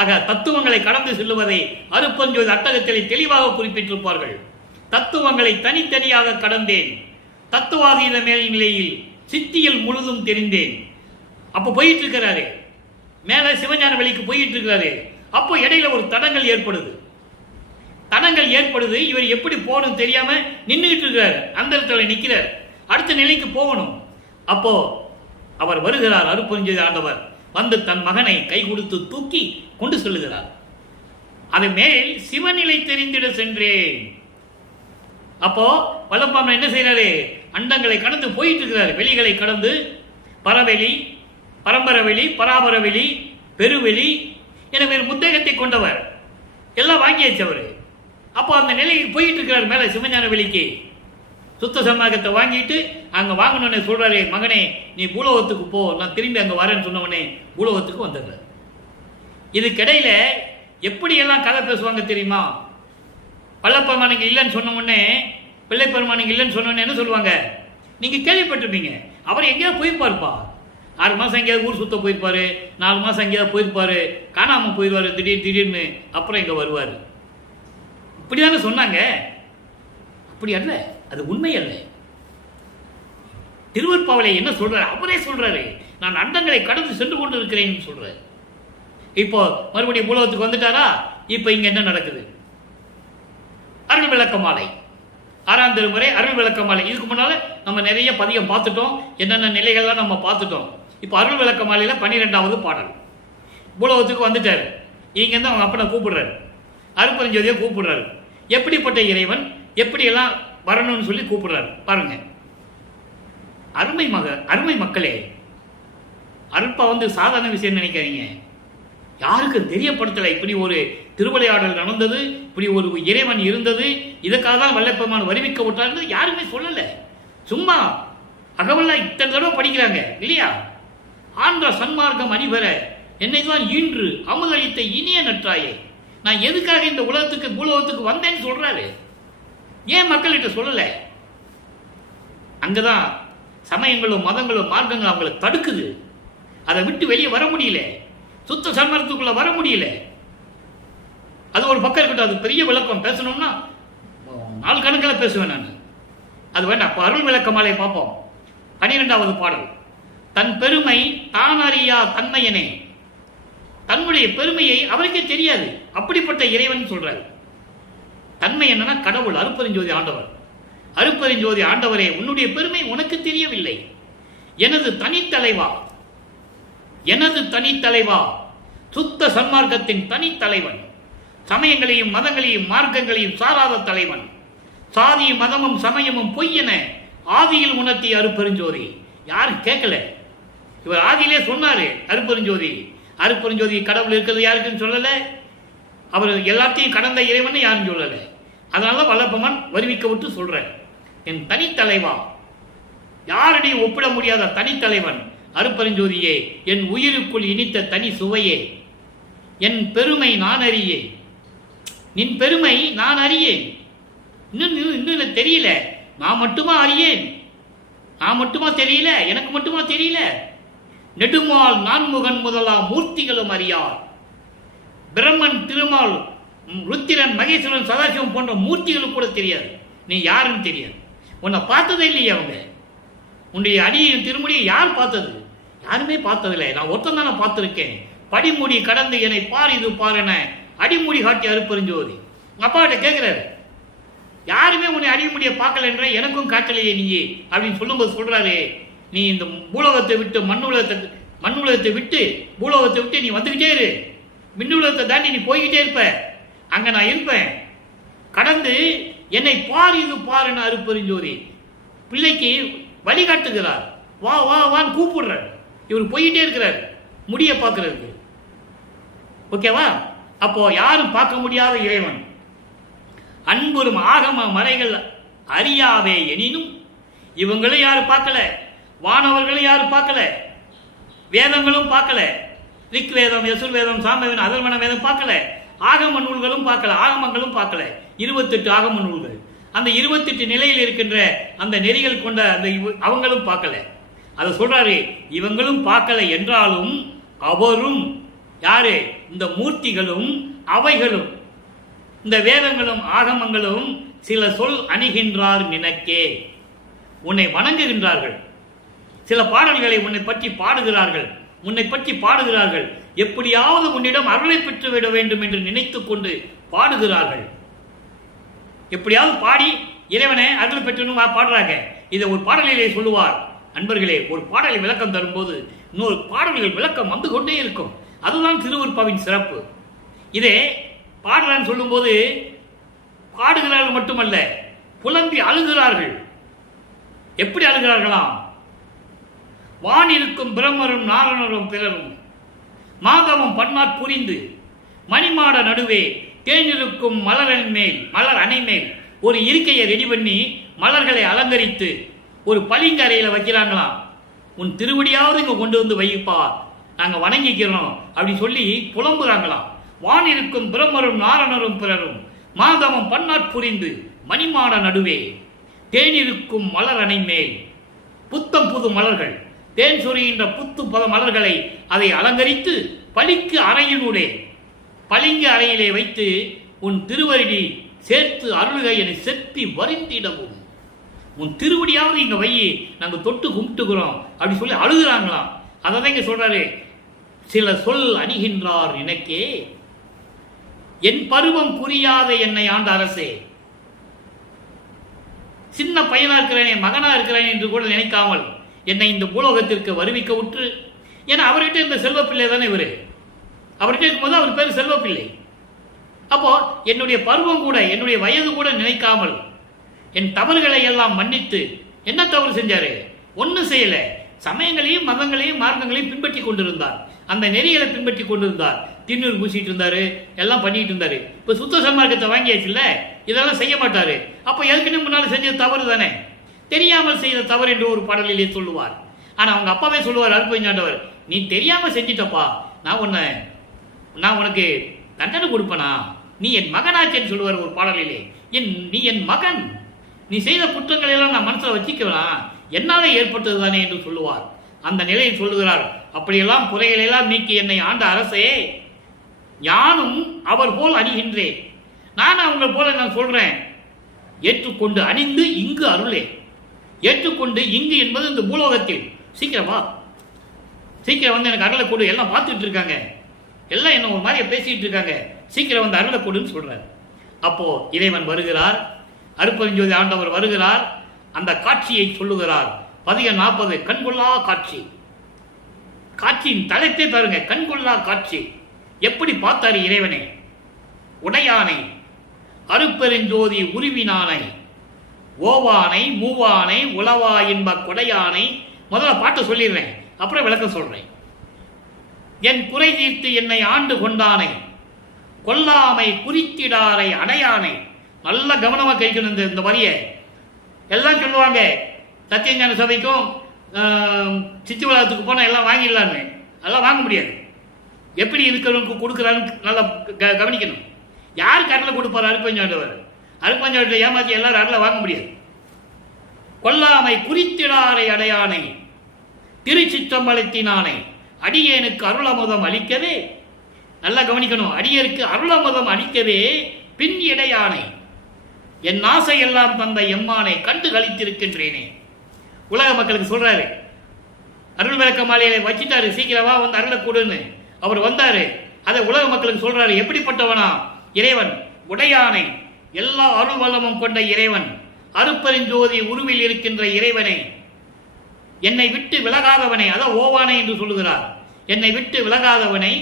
ஆக தத்துவங்களை கடந்து செல்லுவதை அருட்பெருஞ்சோதி அட்டகத்திலே தெளிவாக குறிப்பிட்டிருப்பார்கள். தத்துவங்களை தனித்தனியாக கடந்தேன், தத்துவாதீத மேல் நிலையில் சித்தியில் முழுதும் தெரிந்தேன். அப்போ போயிட்டு இருக்கிறாரு, மேல சிவஞான வெளிக்கு போயிட்டு இருக்கிறாரு. அப்போ இடையில ஒரு தடங்கள் ஏற்படுது. இவர் எப்படி போகணும் தெரியாம நின்றுட்டு இருக்கிறார். அந்த இடத்துல நிற்கிறார். அடுத்த நிலைக்கு போகணும். அப்போ அவர் வருகிறார். அருட்பெருஞ்சோதி ஆண்டவர் வந்து தன் மகனை கை கொடுத்து தூக்கி கொண்டு செல்லுகிறார். அது மேல் சிவநிலை தெரிந்திட சென்றேன். அப்போ வல்லப்பாமன் என்ன செய்யறாரு? அண்டங்களை கடந்து போயிட்டு இருக்கிறார். வெளிகளை கடந்து பரவெளி, பரம்பரவெளி, பராபரவெளி, பெருவெளி என வேறு முத்தகத்தை கொண்டவர். எல்லாம் வாங்கியாச்சு அவரு. அப்போ அந்த நிலைக்கு போயிட்டு இருக்கிறார். மேல சிவஞான வெளிக்கு சுத்த சன்மார்க்கத்தை வாங்கிட்டு அங்க வாங்கணும்னு சொல்றாரு. மகனே, நீ பூலோகத்துக்கு போ, நான் திரும்பி அங்க வரேன்னு சொன்னவனே பூலோகத்துக்கு வந்துடுறாரு. இதுக்கிடையில எப்படியெல்லாம் கதை பேசுவாங்க தெரியுமா? பள்ளப்பெருமானுங்க இல்லைன்னு சொன்ன உடனே, பிள்ளை பெருமானுங்க இல்லைன்னு சொன்ன உடனே என்ன சொல்லுவாங்க? நீங்க கேள்விப்பட்டிருப்பீங்க. அவர் எங்கேயாவது போயிருப்பாருப்பா. 6 மாசம் எங்கேயாவது ஊர் சுத்த போயிருப்பாரு, 4 மாசம் எங்கேயாவது போயிருப்பாரு, காணாம போயிடுவாரு திடீர்னு, அப்புறம் இங்க வருவாரு. இப்படிதானே சொன்னாங்க. அப்படி அல்ல, அது உண்மை அல்ல. திருவற்பாவலை என்ன சொல்றாரு? அவரே சொல்றாரு, நான் அண்டங்களை கடந்து சென்று கொண்டு இருக்கிறேன் சொல்றாரு. இப்போ மறுபடியும் பூலோகத்துக்கு வந்துட்டாரா? இப்ப இங்க என்ன நடக்குது? அருள் விளக்க மாலை, 6ஆம் திருமுறை அருள் விளக்க மாலை. இதுக்கு முன்னால நம்ம நிறைய பதியம் பார்த்துட்டோம், என்னென்ன நிலைகள்லாம் நம்ம பார்த்துட்டோம். இப்போ அருள் விளக்க மாலையில 12வது பாடல். பூலோகத்துக்கு வந்துட்டாரு. இங்க இருந்து அவங்க அப்பனை கூப்பிடுறாரு, அருட்பெருஞ்சோதியை கூப்பிடுறாரு. எப்படிப்பட்ட இறைவன், எப்படியெல்லாம் வரணும்னு சொல்லி கூப்பிடுறாரு பாருங்க. அருமை மக்களே, அருட்பா சாதாரண விஷயம் நினைக்காதீங்க. யாருக்கும் தெரியப்படுத்தலை இப்படி ஒரு திருவிளையாடல் நடந்தது, இப்படி ஒரு இறைவன் இருந்தது, இதுக்காக தான் வல்லப்பெருமான் வருவிக்க விட்டார் யாருமே சொல்லல. சும்மா அகவல்லாம் இத்தனை தடவை படிக்கிறாங்க இல்லையா? ஆன்ற சன்மார்க்கம் அணிபெற என்னை தான் ஈன்று அமுதளித்த இனிய நற்றாயே, நான் எதுக்காக இந்த உலகத்துக்கு பூலோகத்துக்கு வந்தேன்னு சொல்றாரு. ஏன் மக்கள்கிட்ட சொல்லல? அங்கதான் சமயங்களும் மதங்களும் மார்க்கங்களும் அவங்களை தடுக்குது. அதை விட்டு வெளியே வர முடியல, சுத்த சன்மார்க்கத்துக்குள்ள வர முடியல. அது ஒரு பக்கம் இருக்கட்டும். அது பெரிய விளக்கம் பேசணும்னா 4 கணக்கில் பேசுவேன் நான். அது வேண்டாம். அப்போ அருள் விளக்க மாலை பார்ப்போம். 12வது பாடல். தன் பெருமை தான் அறியா தன்மையனே, தன்னுடைய பெருமையை அவருக்கே தெரியாது. அப்படிப்பட்ட இறைவன் சொல்றாரு. தன்மை என்னன்னா கடவுள், அருட்பெருஞ்சோதி ஆண்டவர். அருட்பெருஞ்சோதி ஆண்டவரே, உன்னுடைய பெருமை உனக்கு தெரியவில்லை. எனது தனித்தலைவா, சுத்த சன்மார்க்கத்தின் தனித்தலைவன், சமயங்களையும் மதங்களையும் மார்க்கங்களையும் சாராத தலைவன், சாதியும் மதமும் சமயமும் பொய் என ஆதியில் உணர்த்திய அருட்பெருஞ்சோதி. யாரும் கேட்கல. இவர் ஆதியிலே சொன்னாரு அருட்பெருஞ்சோதி. அருட்பெருஞ்சோதி கடவுள் இருக்கிறது யாருக்குன்னு சொல்லலை, அவர் எல்லாத்தையும் கடந்த இறைவன் யாரும் சொல்லலை. அதனால வல்லப்பமன் வருவிக்க விட்டு சொல்றேன், என் தனித்தலைவா, யாருடையும் ஒப்பிட முடியாத தனித்தலைவன் அருட்பெருஞ்சோதியே, என் உயிருக்குள் இனித்த தனி சுவையே, என் பெருமை நான் அறியேன், நின் பெருமை நான் அறியேன். இன்னும் தெரியல, நான் மட்டுமா அறியேன், நான் மட்டுமா தெரியல, எனக்கு மட்டுமா தெரியல, நெடுமால் நான்முகன் முதலா மூர்த்திகளும் அறியார். பிரம்மன், திருமால், ருத்திரன், மகேஸ்வரன், சதாசிவம் போன்ற மூர்த்திகளும் கூட தெரியாது. நீ யாருன்னு தெரியாது. உன்னை பார்த்ததே இல்லையே அவங்க. உன்னுடைய அடியின் திருமுடியை யார் பார்த்தது? யாருமே பார்த்ததில்லை. நான் ஒருத்தன் தானே பார்த்துருக்கேன். படிமுடி கடந்து என்னை பார் இது பார் என அடிமுடி காட்டி அருட்பெருஞ்சோதி. அப்பா கிட்ட கேட்கிறாரு, யாருமே உன்னை அடிமுடியை பார்க்கல என்ற எனக்கும் காட்டலையே நீயே அப்படின்னு சொல்லும்போது சொல்றாரு, நீ இந்த பூலோகத்தை விட்டு மண்ணுலகத்தை விட்டு பூலோகத்தை விட்டு நீ வந்துகிட்டே இரு, மின்னுலகத்தை தாண்டி நீ போய்கிட்டே இருப்ப, அங்க நான் இருப்பேன், கடந்து என்னை பார் இது பார் என அருட்பெருஞ்சோதி பிள்ளைக்கு வழிகாட்டுகிறார். வா வா வான்னு கூப்பிடுறார். இவர் போயிட்டே இருக்கிறார் முடிய பார்க்கறதுக்கு. ஓகேவா? அப்போ யாரும் பார்க்க முடியாத இறைவன், அன்புறும் ஆகம மறைகள் அறியாவே எனினும் இவங்களும் யாரும் பார்க்கல, வானவர்களும் யாரும் பார்க்கல, வேதங்களும் பார்க்கல, ரிக் வேதம், யசுர் வேதம், சாமவேதம், அதர்வண வேதம் பார்க்கல, ஆகம நூல்களும் பார்க்கல, ஆகமங்களும் பார்க்கல. 28 ஆகம நூல்கள், அந்த 28 நிலையில் இருக்கின்ற அந்த நெறிகள் கொண்ட அந்த அவங்களும் பார்க்கல. அதை சொல்றாரு, இவங்களும் பார்க்கல என்றாலும் அவரும் யாரு? இந்த மூர்த்திகளும் அவைகளும் இந்த வேதங்களும் ஆகமங்களும் சில சொல் அணிகின்றார் நினைக்கே, உன்னை வணங்குகின்றார்கள். சில பாடல்களை உன்னை பற்றி பாடுகிறார்கள், எப்படியாவது உன்னிடம் அருளை பெற்றுவிட வேண்டும் என்று நினைத்துக் கொண்டு பாடுகிறார்கள். எப்படியாவது பாடி இறைவனை அருள் பெற்றணும் பாடுறாங்க. இதை ஒரு பாடலிலே சொல்லுவார். நண்பர்களே, ஒரு பாடலை விளக்கம் தரும்போது இன்னொரு பாடல்கள் விளக்கம் வந்து கொண்டே இருக்கும். அதுதான் திருவருட்பாவின் சிறப்பு. இதே பாடுறான்னு சொல்லும்போது பாடுகிறார்கள் மட்டுமல்ல, புலம்பி அழுகிறார்கள். எப்படி அழுகிறார்களாம்? வானிருக்கும் பிரம்மரும் நாரணரும் பிறரும் மாதவம் பன்னாட் புரிந்து மணிமாட நடுவே தேனிருக்கும் மலர் அணை மேல் ஒரு இருக்கையை ரெடி பண்ணி மலர்களை அலங்கரித்து ஒரு பளிங்கு அறையில வைக்கிறாங்களாம். உன் திருவடியாவது இங்க கொண்டு வந்து வைப்பா, நாங்க வணங்கிக்கிறோம் அப்படி சொல்லி புலம்புறாங்களாம். வானிருக்கும் பிரம்மரும் நாரணரும் பிறரும் மாதவம் பன்னாட் புரிந்து மணிமாட நடுவே தேனிருக்கும் மலர் அணை மேல், புத்தம் புது மலர்கள், தேன் சொரிகின்ற புத்து பத மலர்களை அதை அலங்கரித்து பளிங்கு அறையிலே வைத்து உன் திருவடி சேர்த்து அருள்கை என செப்பி வருந்திடவும், உன் திருவடியாவது இங்க வை, நாங்க தொட்டு கும்பிட்டுக்கிறோம் அப்படி சொல்லி அழுகிறாங்களாம். அதை தான் இங்க சொல்றாரு, சில சொல் அணிகின்றார் எனக்கே, என் பருவம் புரியாத என்னை ஆண்ட அரசே, சின்ன பையனா இருக்கிறேனே, மகனா இருக்கிறேன் என்று கூட நினைக்காமல் என்னை இந்த பூலோகத்திற்கு வருவிக்க உற்று, ஏன்னா அவர்கிட்ட இருந்த செல்வப்பிள்ளை தானே இவரு, அவர்கிட்ட இருக்கும்போது அவர் பேர் செல்வப்பிள்ளை. அப்போ என்னுடைய பருவம் கூட, என்னுடைய வயது கூட நினைக்காமல் என் தவறுகளை எல்லாம் மன்னித்து, என்ன தவறு செஞ்சாரு? ஒன்னும் செய்யல. சமயங்களையும் மதங்களையும் மார்க்கங்களையும் பின்பற்றி கொண்டிருந்தார், அந்த நெறிகளை பின்பற்றி கொண்டிருந்தார், திண்ணூர் பூசிட்டு இருந்தாரு, எல்லாம் பண்ணிட்டு இருந்தாரு. இப்ப சுத்த சன்மார்க்கத்தை வாங்கியாச்சுல்ல, இதெல்லாம் செய்ய மாட்டாரு. அப்ப ஏற்கனவே முன்னால செஞ்சது தவறு தானே, தெரியாமல் செய்த தவறு என்று ஒரு பாடலிலே சொல்லுவார். ஆனா அவங்க அப்பாவே சொல்லுவார், அருட்பெருஞ்சாண்டவர், நீ தெரியாம செஞ்சிட்டப்பா, நான் உனக்கு தண்டனை கொடுப்பனா, நீ என் மகனாச்சேன்னு சொல்லுவார் ஒரு பாடலிலே. நீ என் மகன், நீ செய்த குற்றங்களை எல்லாம் நான் மனசுல வச்சுக்கலாம், என்னாலே ஏற்பட்டது தானே என்று சொல்லுவார். அந்த நிலையில் சொல்லுகிறார், அப்படியெல்லாம் குறைகளெல்லாம் நீக்கி என்னை ஆண்ட அரசே, யானும் அவர் போல் அணிகின்றேன். நான் அவங்க போல நான் சொல்றேன், ஏற்றுக்கொண்டு அணிந்து இங்கு அருளே. ஏற்றுக்கொண்டு இங்கு என்பது இந்த பூலோகத்தில், சீக்கிரம் வந்து எனக்கு அருளை கொடு, எல்லாம் பார்த்துட்டு இருக்காங்க, எல்லாம் என்ன ஒரு மாதிரியா பேசிட்டு இருக்காங்க, சீக்கிரம் வந்து அருளை கொடுன்னு சொல்றார். அப்போ இறைவன் வருகிறார், அருட்பெருஞ்சோதி ஆண்டவர் வருகிறார், அந்த காட்சியை சொல்லுகிறார். 40 கண்கொள்ளா காட்சி. காட்சியின் தலைப்பே பாருங்க, கண்கொள்ளா காட்சி. எப்படி பார்த்தாரு இறைவனை? உடையானை, அருட்பெருஞ்சோதி உருவினானை, ஓவானை மூவானை உளவா என்ப கொடையானை. முதல்ல பாட்டு சொல்லிடுறேன். அப்புறம் விளக்கம் சொல்றேன். என் குறை தீர்த்து என்னை ஆண்டு கொண்டானை, கொல்லாமை குறித்திடாரை அடையானை. நல்ல கவனமா கேட்கணும் இந்த வரியை. எல்லாம் சொல்லுவாங்க சத்தியஞான சபைக்கும் சித்தி உலகத்துக்கு போனால் எல்லாம் வாங்கிடலான்னு. அதெல்லாம் வாங்க முடியாது. எப்படி இருக்கிறவனுக்கு கொடுக்குறான்னு நல்லா கவனிக்கணும். யாருக்கு அருளை கொடுப்பார்? அருப்பஞ்சாண்டவர். அருப்பஞ்சாண்டத்தை ஏமாற்றி எல்லாரும் அருளை வாங்க முடியாது. கொல்லாமை குறித்திடாரை அடையானை, திருச்சிற்றம்பலத்தினானை, அடியேனுக்கு அருளமுதம் அளிக்கவே. நல்லா கவனிக்கணும். அடியருக்கு அருளமுதம் அளிக்கவே பின் இடையானை, என் ஆசை எல்லாம் தந்த எம்மானை கண்டு கழித்திருக்கின்றேனே. உலக மக்களுக்கு சொல்றாரு. அருள் விளக்க மாலையில வச்சுட்டாரு, சீக்கிரமா வந்து அருளை கூடுன்னு. அவர் வந்தாரு. அதை உலக மக்களுக்கு சொல்றாரு. எப்படிப்பட்டவனா? இறைவன் உடையானை, எல்லா அருள் வல்லமும் கொண்ட இறைவன், அருப்பெருஞ்சோதி உருவில் இருக்கின்ற இறைவனை, என்னை விட்டு விலகாதவனை, அதான் ஓவானை என்று சொல்லுகிறார். என்னை விட்டு விலகாதவனை,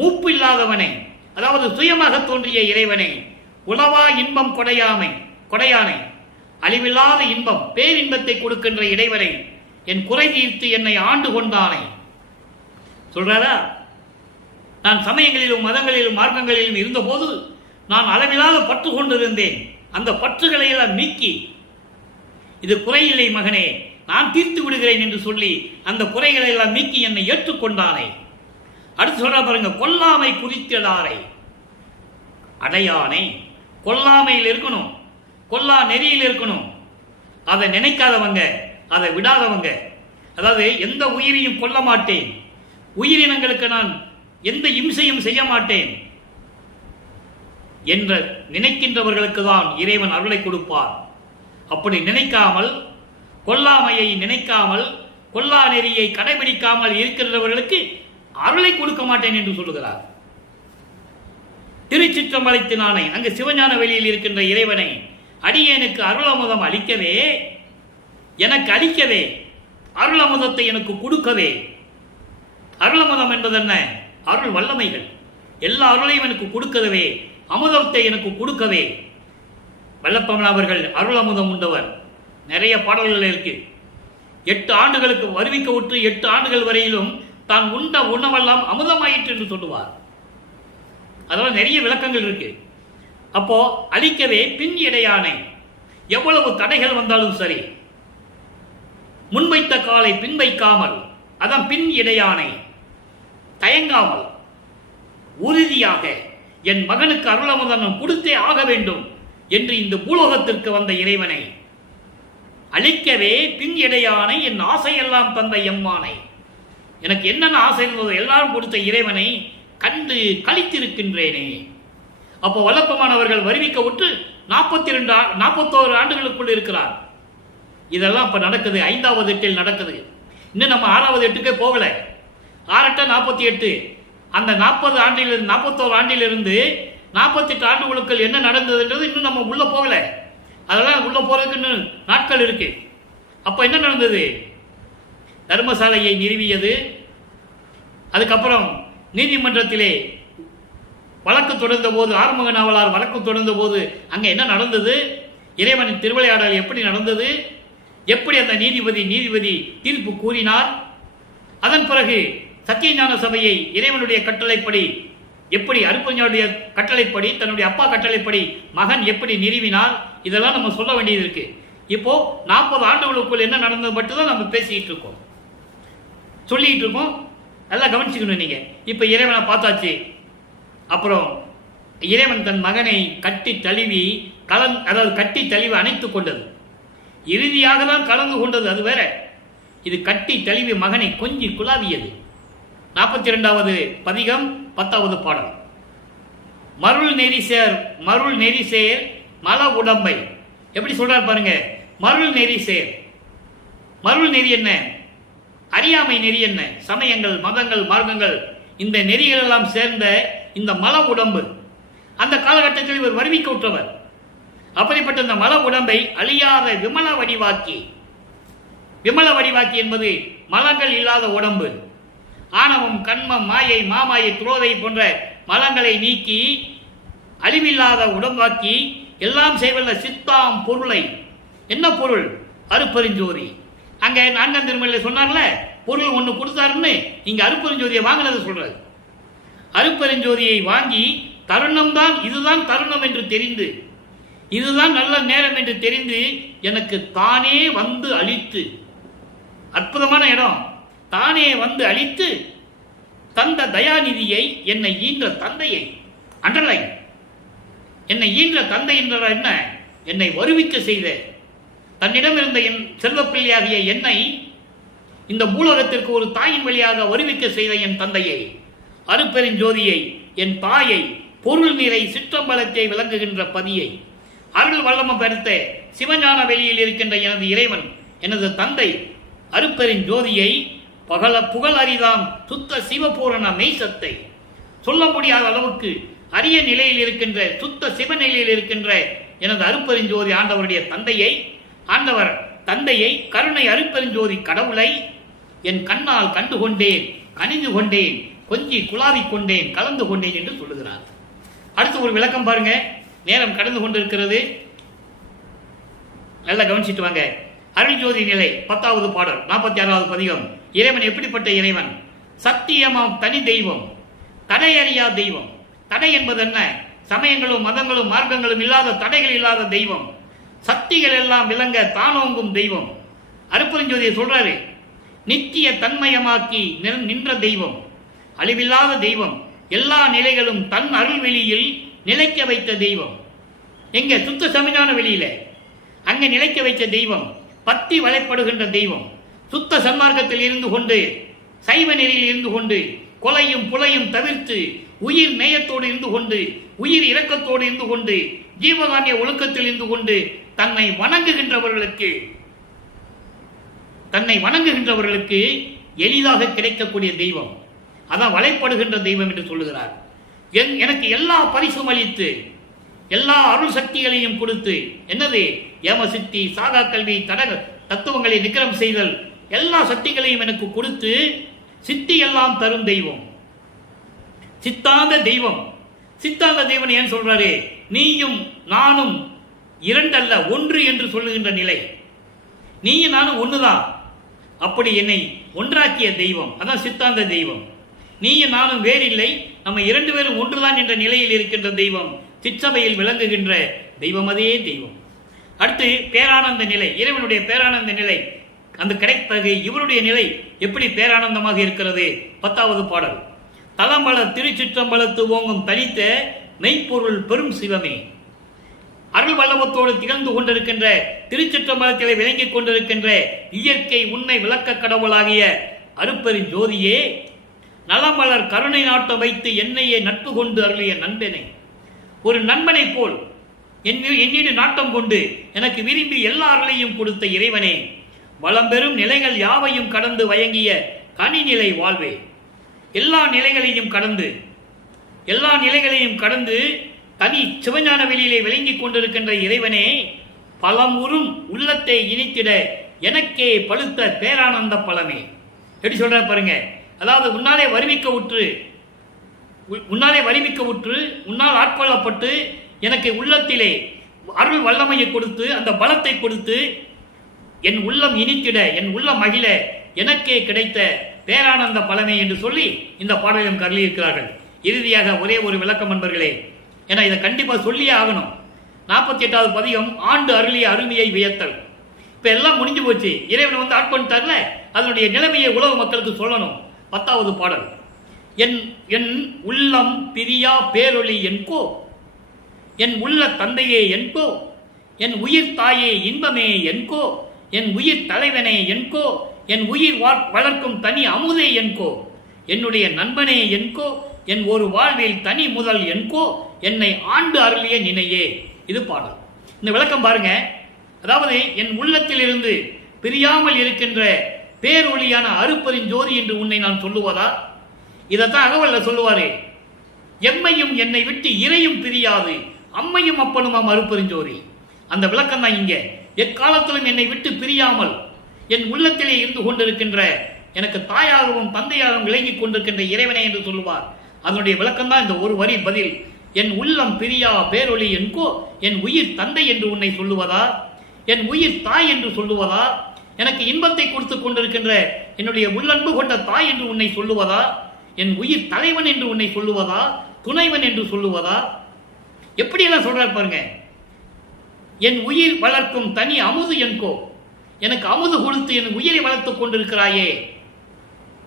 மூப்பு இல்லாதவனை, அதாவது சுயமாக தோன்றிய இறைவனை, உளவா இன்பம் கொடையானை, அழிவில்லாத இன்பம் பேரின்பத்தை கொடுக்கின்ற இறைவனை, என் குறை தீர்த்து என்னை ஆண்டு கொண்டானை சொல்றாரா. நான் சமயங்களிலும் மதங்களிலும் மார்க்கங்களிலும் இருந்தபோது நான் அளவில்லாத பற்று கொண்டிருந்தேன். அந்த பற்றுகளை எல்லாம் நீக்கி, இது குறையில்லை மகனே, நான் தீர்த்து விடுகிறேன் என்று சொல்லி அந்த குறைகளை எல்லாம் நீக்கி என்னை ஏற்றுக்கொண்டானை. அடுத்து சொல்ற பாருங்க, கொல்லாமை குறித்திடாரை அடையானை. கொல்லாமையில் இருக்கணும், கொல்லா நெறியில் இருக்கணும். அதை நினைக்காதவங்க, அதை விடாதவங்க, அதாவது எந்த உயிரையும் கொல்ல மாட்டேன், உயிரினங்களுக்கு நான் எந்த இம்சையும் செய்ய மாட்டேன் என்ற நினைக்கின்றவர்களுக்கு தான் இறைவன் அருளை கொடுப்பார். அப்படி நினைக்காமல், கொல்லாமையை நினைக்காமல், கொல்லா நெறியை கடைபிடிக்காமல் இருக்கின்றவர்களுக்கு அருளை கொடுக்க மாட்டேன் என்று சொல்லுகிறார். திருச்சிற்றம்பலத்தினானை, அங்கு சிவஞான வெளியில் இருக்கின்ற இறைவனை, அடியேனுக்கு அருளமுதம் அளிக்கவே, எனக்கு அளிக்கவே, அருளமுதத்தை எனக்கு கொடுக்கவே. அருளமுதம் என்பது என்ன? அருள் வல்லமைகள். எல்லா அருளையும் எனக்கு கொடுக்கவே, அமுதத்தை எனக்கு கொடுக்கவே. வல்லப்பமன் அவர்கள் அருள் அமுதம் உண்டவர். நிறைய பாடல்கள் இருக்கு. 8 ஆண்டுகளுக்கு வருவிக்க உற்று 8 ஆண்டுகள் வரையிலும் தான் உண்ட உணவெல்லாம் அமுதமாயிற்று என்று சொல்லுவார். அதெல்லாம் நிறைய விளக்கங்கள் இருக்கு. அப்போ அழிக்கவே பின் இடையானை, எவ்வளவு தடைகள் வந்தாலும் சரி, முன்வைத்த காலை பின் வைக்காமல், அதான் பின் இடையானை, தயங்காமல் உறுதியாக என் மகனுக்கு அருளமுதம் கொடுத்தே ஆக வேண்டும் என்று இந்த பூலோகத்திற்கு வந்த இறைவனை அழிக்கவே பின் இடையானை, என் ஆசையெல்லாம் தந்த எம்மானை, எனக்கு என்னென்ன ஆசை இருந்ததோ எல்லாரும் கொடுத்த இறைவனை கண்டு கழித்திருக்கின்றேனே. அப்போ வல்லப்பமானவர்கள் வருவிக்க விட்டு 41 ஆண்டுகளுக்குள் இருக்கிறார். இதெல்லாம் இப்ப நடக்குது. 5வது எட்டில் நடக்குது. இன்னும் நம்ம 6வது எட்டுக்கே போகல. 6 48. அந்த 40 ஆண்டிலிருந்து 41 ஆண்டிலிருந்து 48 ஆண்டுகளுக்குள் என்ன நடந்ததுன்றது இன்னும் நம்ம உள்ள போகல. அதெல்லாம் உள்ள போறதுக்கு இன்னும் நாட்கள் இருக்கு. அப்ப என்ன நடந்தது? தர்மசாலையை நிறுவியது. அதுக்கப்புறம் நீதிமன்றத்திலே வழக்கு தொடர்ந்த போது, ஆறுமுக நாவலார் வழக்கு தொடர்ந்த போது அங்க என்ன நடந்தது? இறைவனின் திருவிளையாடல் எப்படி நடந்தது? எப்படி அந்த நீதிபதி தீர்ப்பு கூறினார்? அதன் பிறகு சத்தியஞான சபையை இறைவனுடைய கட்டளைப்படி, எப்படி அருப்பஞ்சாவுடைய கட்டளைப்படி, தன்னுடைய அப்பா கட்டளைப்படி மகன் எப்படி நிறுவினார்? இதெல்லாம் நம்ம சொல்ல வேண்டியது இருக்கு. இப்போ 40 ஆண்டுகளுக்குள் என்ன நடந்தது மட்டும்தான் நம்ம பேசிக்கிட்டு இருக்கோம், சொல்லிட்டு இருக்கோம். எல்லாம் கவனிச்சுக்கணும் நீங்க. இப்ப இறைவனை பார்த்தாச்சு. அப்புறம் இறைவன் தன் மகனை கட்டி தழுவி அணைத்துக் கொண்டது. இறுதியாக தான் கலந்து கொண்டது, அது வேற. இது கட்டி தழுவி மகனை கொஞ்சி குலாவியது. 42வது பதிகம் 10வது பாடல். மருள் நெறிசேர் மல உடம்பை எப்படி சொல்றார் பாருங்க. மருள் நெறி என்ன? அறியாமை நெறி என்ன? சமயங்கள், மதங்கள், மார்க்கங்கள், இந்த நெறிகள் எல்லாம் சேர்ந்த இந்த மல உடம்பு அந்த காலகட்டத்தில் இவர் வருவிக்க உற்றவர். அப்படிப்பட்ட இந்த மல உடம்பை அழியாத விமல வடிவாக்கி என்பது மலங்கள் இல்லாத உடம்பு. ஆணவம், கண்மம், மாயை, மாமாயை, துரோதை போன்ற மலங்களை நீக்கி அழிவில்லாத உடம்பாக்கி எல்லாம் செய்வல்ல சித்தாம் பொருளை. என்ன பொருள்? அருப்பெருஞ்சோதி. அங்க 4ஆம் திருமுறையில் சொன்னார்ல, பொருள் ஒன்று கொடுத்தாருன்னு இங்க அருட்பெருஞ்சோதியை வாங்கினது சொல்றாரு. அருட்பெருஞ்சோதியை வாங்கி தருணம் தான், இதுதான் தருணம் என்று தெரிந்து, இதுதான் நல்ல நேரம் என்று தெரிந்து எனக்கு தானே வந்து அளித்து, அற்புதமான இடம், தானே வந்து அளித்து தந்த தயாநிதியை, என்னை ஈன்ற தந்தையை, அண்டர்லைன், என்னை ஈன்ற தந்தை என்றால் என்ன? என்னை வருவிக்க செய்த, தன்னிடம் இருந்த என் செல்வப்பிள்ளையாகிய என்னை இந்த பூலோகத்திற்கு ஒரு தாயின் வழியாக வருவிக்க செய்த என் தந்தையை, அருட்பெருஞ்சோதியை, என் தாயை, பொருள் நிறை சிற்றம்பலத்தை விளங்குகின்ற பதியை, அருள் வல்லமம் பெருத்த சிவஞான வெளியில் இருக்கின்ற எனது இறைவன், எனது தந்தை அருட்பெருஞ்சோதியை, புகழ் அரிதாம் சுத்த சிவபூரண மெய்சத்தை, சொல்ல முடியாத அளவுக்கு அரிய நிலையில் இருக்கின்ற சுத்த சிவநிலையில் இருக்கின்ற எனது அருட்பெருஞ்சோதி ஆண்டவருடைய தந்தையை, ஆண்டவர் தந்தையை, கருணை அருட்பெருஞ்சோதி கடவுளை என் கண்ணால் கண்டு கொண்டேன், கனிந்து கொண்டேன், கொஞ்சி குழாவிக் கொண்டேன், கலந்து கொண்டேன் என்று சொல்லுகிறார். அடுத்து ஒரு விளக்கம் பாருங்க, நேரம் கடந்து கொண்டிருக்கிறது, நல்லா கவனிச்சிட்டு வாங்க. அருள்ஜோதி நிலை 10வது பாடல் 46வது பதிகம். இறைவன் எப்படிப்பட்ட இறைவன்? சத்தியமாம் தனி தெய்வம், தடையறியா தெய்வம். தடை என்பது என்ன? சமயங்களும் மதங்களும் மார்க்கங்களும் இல்லாத, தடைகள் இல்லாத தெய்வம். சக்திகள் எல்லாம் விளங்க தானோங்கும் தெய்வம். அருட்பெருஞ்சோதியை சொல்றாரு, நித்திய தன்மயமாக்கி நின்ற தெய்வம், அழிவில்லாத தெய்வம், எல்லா நிலைகளும் தன் அருள்வெளியில் நிலைக்க வைத்த தெய்வம். எங்க? சுத்த சமஞான வெளியில அங்க நிலைக்க வைத்த தெய்வம், பத்தி வளைப்படுகின்ற தெய்வம். சுத்த சன்மார்க்கத்தில் இருந்து கொண்டு, சைவ நெறியில் இருந்து கொண்டு, கொலையும் புலையும் தவிர்த்து, உயிர் நேயத்தோடு இருந்து கொண்டு, உயிர் இரக்கத்தோடு இருந்து கொண்டு, ஜீவகானிய ஒழுக்கத்தில் இருந்து கொண்டு தன்னை வணங்குகின்றவர்களுக்கு எளிதாக கிடைக்கக்கூடிய தெய்வம். அதான் வளைப்படுகின்ற தெய்வம் என்று சொல்லுகிறார். எனக்கு எல்லா பரிசும் அளித்து, எல்லா அருள் சக்திகளையும் கொடுத்து, என்னது? ஏமசித்தி, சாகா கல்வி, தத்துவங்களை நிகரம் செய்தல், எல்லா சக்திகளையும் எனக்கு கொடுத்து சித்தி எல்லாம் தரும் தெய்வம், சித்தாந்த தெய்வம். சித்தாந்த தெய்வம் ஏன் சொல்றாரு? நீயும் நானும் இரண்டல்ல ஒன்று என்று சொல்லுகின்ற நிலை. நீயும் நானும் ஒண்ணுதான், அப்படி என்னை ஒன்றாக்கிய தெய்வம், அதான் சித்தாந்த தெய்வம். நீயும் நானும் வேறில்லை, நம்ம இரண்டு பேரும் ஒன்றுதான் என்ற நிலையில் இருக்கின்ற தெய்வம், சிற்றபையில் விளங்குகின்ற தெய்வம், அதே தெய்வம். அடுத்து பேரானந்த நிலை, இறைவனுடைய பேரானந்த நிலை, அந்த கிடைத்தது இவருடைய நிலை எப்படி பேரானந்தமாக இருக்கிறது? 10வது பாடல். தலம்பல திருச்சிற்றம்பலத்து ஓங்கும் தனித்த மெய்ப்பொருள் பெரும் சிவமே, அருள் வல்லவத்தோடு திகழ்ந்து கொண்டிருக்கின்ற திருச்சிற்றம்பலத்திலே விளங்கிக் கொண்டிருக்கின்ற இயற்கை உண்மை விளக்க கடவுளாகிய அருட்பெருஞ்சோதியே, நலமலர் கருணை நாட்டம் வைத்து என்னையே நட்பு கொண்டு அருளிய நண்பனை, ஒரு நண்பனை போல் என்னிடு நாட்டம் கொண்டு எனக்கு விரும்பி எல்லா அருளையும் கொடுத்த இறைவனே, வளம்பெறும் நிலைகள் யாவையும் கடந்து வழங்கிய கனிநிலை வாழ்வே, எல்லா நிலைகளையும் கடந்து தனி சிவஞான வெளியிலே விளங்கிக் கொண்டிருக்கின்ற இறைவனே, பலமுறும் உள்ளத்தை இனித்திட எனக்கே பழுத்த பேரானந்த பழமே. எப்படி சொல்ற பாருங்க. அதாவது உன்னாலே வறுமிக்க உற்று உன்னால் ஆட்கொள்ளப்பட்டு எனக்கு உள்ளத்திலே அருள் வல்லமையை கொடுத்து, அந்த பலத்தை கொடுத்து, என் உள்ளம் இனித்திட, என் உள்ளம் மகிழ எனக்கே கிடைத்த பேரானந்த பழமை என்று சொல்லி இந்த பாடலும் கருளி இருக்கிறார்கள். இறுதியாக ஒரே ஒரு விளக்கம் நண்பர்களே, ஏன்னா இதை கண்டிப்பா சொல்லியே ஆகணும். 48வது பதிகம் ஆண்டு அருளிய அருமையை வியத்தல். இப்ப எல்லாம் முடிஞ்சு போச்சு, இறைவனை வந்து ஆட்கொண்டார்ல, அதனுடைய நிலைமையை உலக மக்களுக்கு சொல்லணும். 10வது பாடல். என் உள்ளம் பிரியா பேரொளி என்கோ, என் உள்ள தந்தையே என்கோ, என் உயிர் தாயே இன்பமே என்கோ, என் உயிர் தலைவனே என்கோ, என் உயிர் வளர்க்கும் தனி அமுதே என்கோ, என்னுடைய நண்பனே என்கோ, என் ஒரு வாழ்வில் தனி முதல் என்கோ, என்னை ஆண்டு அருளிய நினையே. இது பாடல். இந்த விளக்கம் பாருங்க. அதாவது என் உள்ளத்தில் இருந்து பிரியாமல் இருக்கின்ற பேரொளியான அருட்பெருஞ்சோதி என்று உன்னை நான் சொல்லுவதா? இதைத்தான் அகவல்ல சொல்லுவாரு, எம்மையும் என்னை விட்டு இறையும் பிரியாது அம்மையும் அப்பனுமாம் அருட்பெருஞ்சோதி. அந்த விளக்கம் தான் இங்க. எக்காலத்திலும் என்னை விட்டு பிரியாமல் என் உள்ளத்திலே இருந்து கொண்டிருக்கின்ற, எனக்கு தாயாகவும் தந்தையாகவும் விளங்கிக் கொண்டிருக்கின்ற இறைவனை என்று சொல்லுவார். அதனுடைய விளக்கம் தான் இந்த ஒரு வரி பதில். என் உள்ளம் பிரியா பேரொளி என்கோ, என் உயிர் தந்தை என்று உன்னை சொல்லுவதா, என் உயிர் தாய் என்று சொல்லுவதா, எனக்கு இன்பத்தை கொடுத்து கொண்டிருக்கின்ற என்னுடைய உள்ளன்பு கொண்ட தாய் என்று உன்னை சொல்லுவதா, என் உயிர் தலைவன் என்று உன்னை சொல்லுவதா, துணைவன் என்று சொல்லுவதா? எப்படியெல்லாம் சொல்றாரு பாருங்க. என் உயிர் வளர்க்கும் தனி அமுது என்கோ, எனக்கு அமுது கொடுத்து என் உயிரை வளர்த்துக் கொண்டிருக்கிறாயே,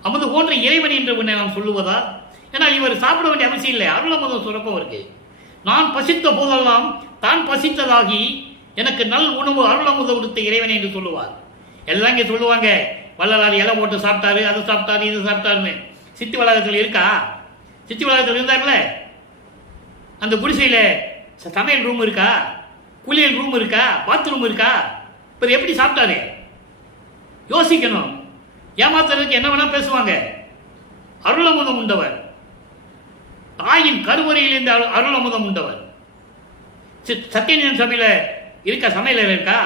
அமுது போன்ற இறைவன் என்று உன்னை நாம் சொல்லுவதா? ஏன்னா இவர் சாப்பிட வேண்டிய அவசியம் இல்லை, அருளமுதம் சுரப்பம் இருக்கு. நான் பசித்த போதெல்லாம் தான் பசித்ததாகி எனக்கு நல் உணவு அருளமுதம் கொடுத்த இறைவன் என்று சொல்லுவார். எல்லாம் இங்கே சொல்லுவாங்க, வள்ளலார் இலை போட்டு சாப்பிட்டாரு, அதை சாப்பிட்டாரு, இது சாப்பிட்டாருன்னு. சித்தி வளாகத்தில் இருக்கா? சித்தி வளாகத்தில் இருந்தார்ல, அந்த குடிசையில் சமையல் ரூம் இருக்கா, குளியல் ரூம் இருக்கா, பாத்ரூம் இருக்கா? இப்போ எப்படி சாப்பிட்டாரு? யோசிக்கணும். ஏமாத்துறதுக்கு என்ன வேணா பேசுவாங்க. அருளமுதம் உண்டவர், தாயின் கருவறையில் இந்த அருளமுதம் உண்டவர். சத்தியநிதன் சபையில் இருக்கா? சமையல் இருக்கா?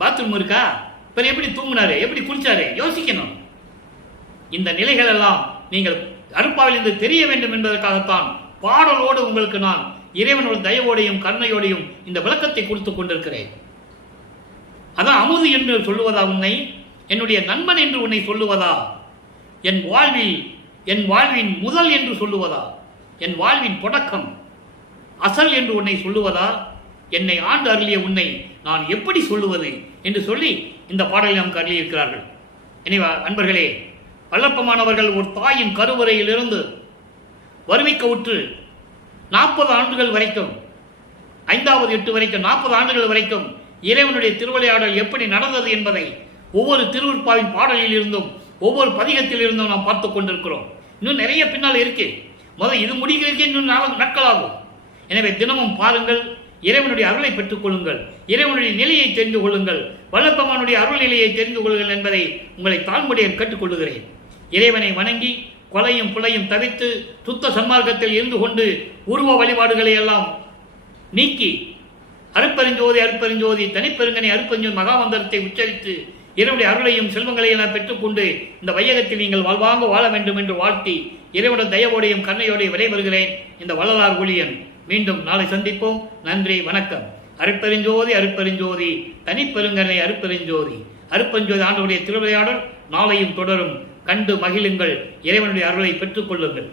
பாத்ரூம் இருக்கா? இப்போ எப்படி தூங்கினாரு, எப்படி குளிச்சாரு? யோசிக்கணும். இந்த நிலைகள் எல்லாம் நீங்கள் அருட்பாவில் இருந்து தெரிய வேண்டும் என்பதற்காகத்தான் பாடலோடு உங்களுக்கு நான் இறைவனோட தயவோடையும் கருணையோடையும் இந்த விளக்கத்தை கொடுத்துக் கொண்டிருக்கிறேன். அதான் அமுது என்று சொல்லுவதா உன்னை, என்னுடைய நண்பன் என்று உன்னை சொல்லுவதா, என் வாழ்வின் முதல் என்று சொல்லுவதா, என் வாழ்வின் தொடக்கம் அசல் என்று உன்னை சொல்லுவதா, என்னை ஆண்டு அருளிய உன்னை நான் எப்படி சொல்லுவது என்று சொல்லி இந்த பாடலை நமக்கு அருளியிருக்கிறார்கள். எனவே அன்பர்களே, வல்லப்பமானவர்கள் ஒரு தாயின் கருவறையிலிருந்து வறுமைக்கு உற்று 40 ஆண்டுகள் வரைக்கும், 5வது 8 வரைக்கும் 40 ஆண்டுகள் வரைக்கும் இறைவனுடைய திருவிளையாடல் எப்படி நடந்தது என்பதை ஒவ்வொரு திருவுற்பாவின் பாடலில் இருந்தும் ஒவ்வொரு பதிகத்தில் இருந்தும் நாம் பார்த்து கொண்டிருக்கிறோம். இன்னும் நிறைய பின்னால் இருக்கு. முதல் இது முடிக்கிறதுக்கு இன்னும் 4 நாட்கள் ஆகும். எனவே தினமும் பாருங்கள், இறைவனுடைய அருளை பெற்றுக் கொள்ளுங்கள், இறைவனுடைய நிலையை தெரிந்து கொள்ளுங்கள், வல்லப்பமானுடைய அருள் நிலையை தெரிந்து கொள்ளுங்கள் என்பதை உங்களை தாழ்முடியை கற்றுக்கொள்ளுகிறேன். இறைவனை வணங்கி கொலையும் புலையும் தவிர்த்து சுத்த சன்மார்க்கத்தில் இருந்து கொண்டு உருவ வழிபாடுகளை எல்லாம் நீக்கி அருட்பெருஞ்சோதி அருட்பெருஞ்சோதி தனிப்பெருங்கனை அருட்பெருஞ்சோதி மகாமந்திரத்தை உச்சரித்து இறைவனுடைய அருளையும் செல்வங்களையும் எல்லாம் பெற்றுக்கொண்டு இந்த வையகத்தில் நீங்கள் வாழ்வாங்க வாழ வேண்டும் என்று வாழ்த்தி இறைவனுடைய தயவோடையும் கருணையோடையும் விடைபெறுகிறேன். இந்த வள்ளலார் ஊழியன். மீண்டும் நாளை சந்திப்போம். நன்றி, வணக்கம். அருட்பெருஞ்சோதி அருட்பெருஞ்சோதி தனிப்பெருங்கனை அருட்பெருஞ்சோதி அருட்பெருஞ்சோதி ஆண்டவருடைய திருவிளையாடல் நாளையும் தொடரும். கண்டு மகிழுங்கள், இறைவனுடைய அருளை பெற்றுக் கொள்ளுங்கள்.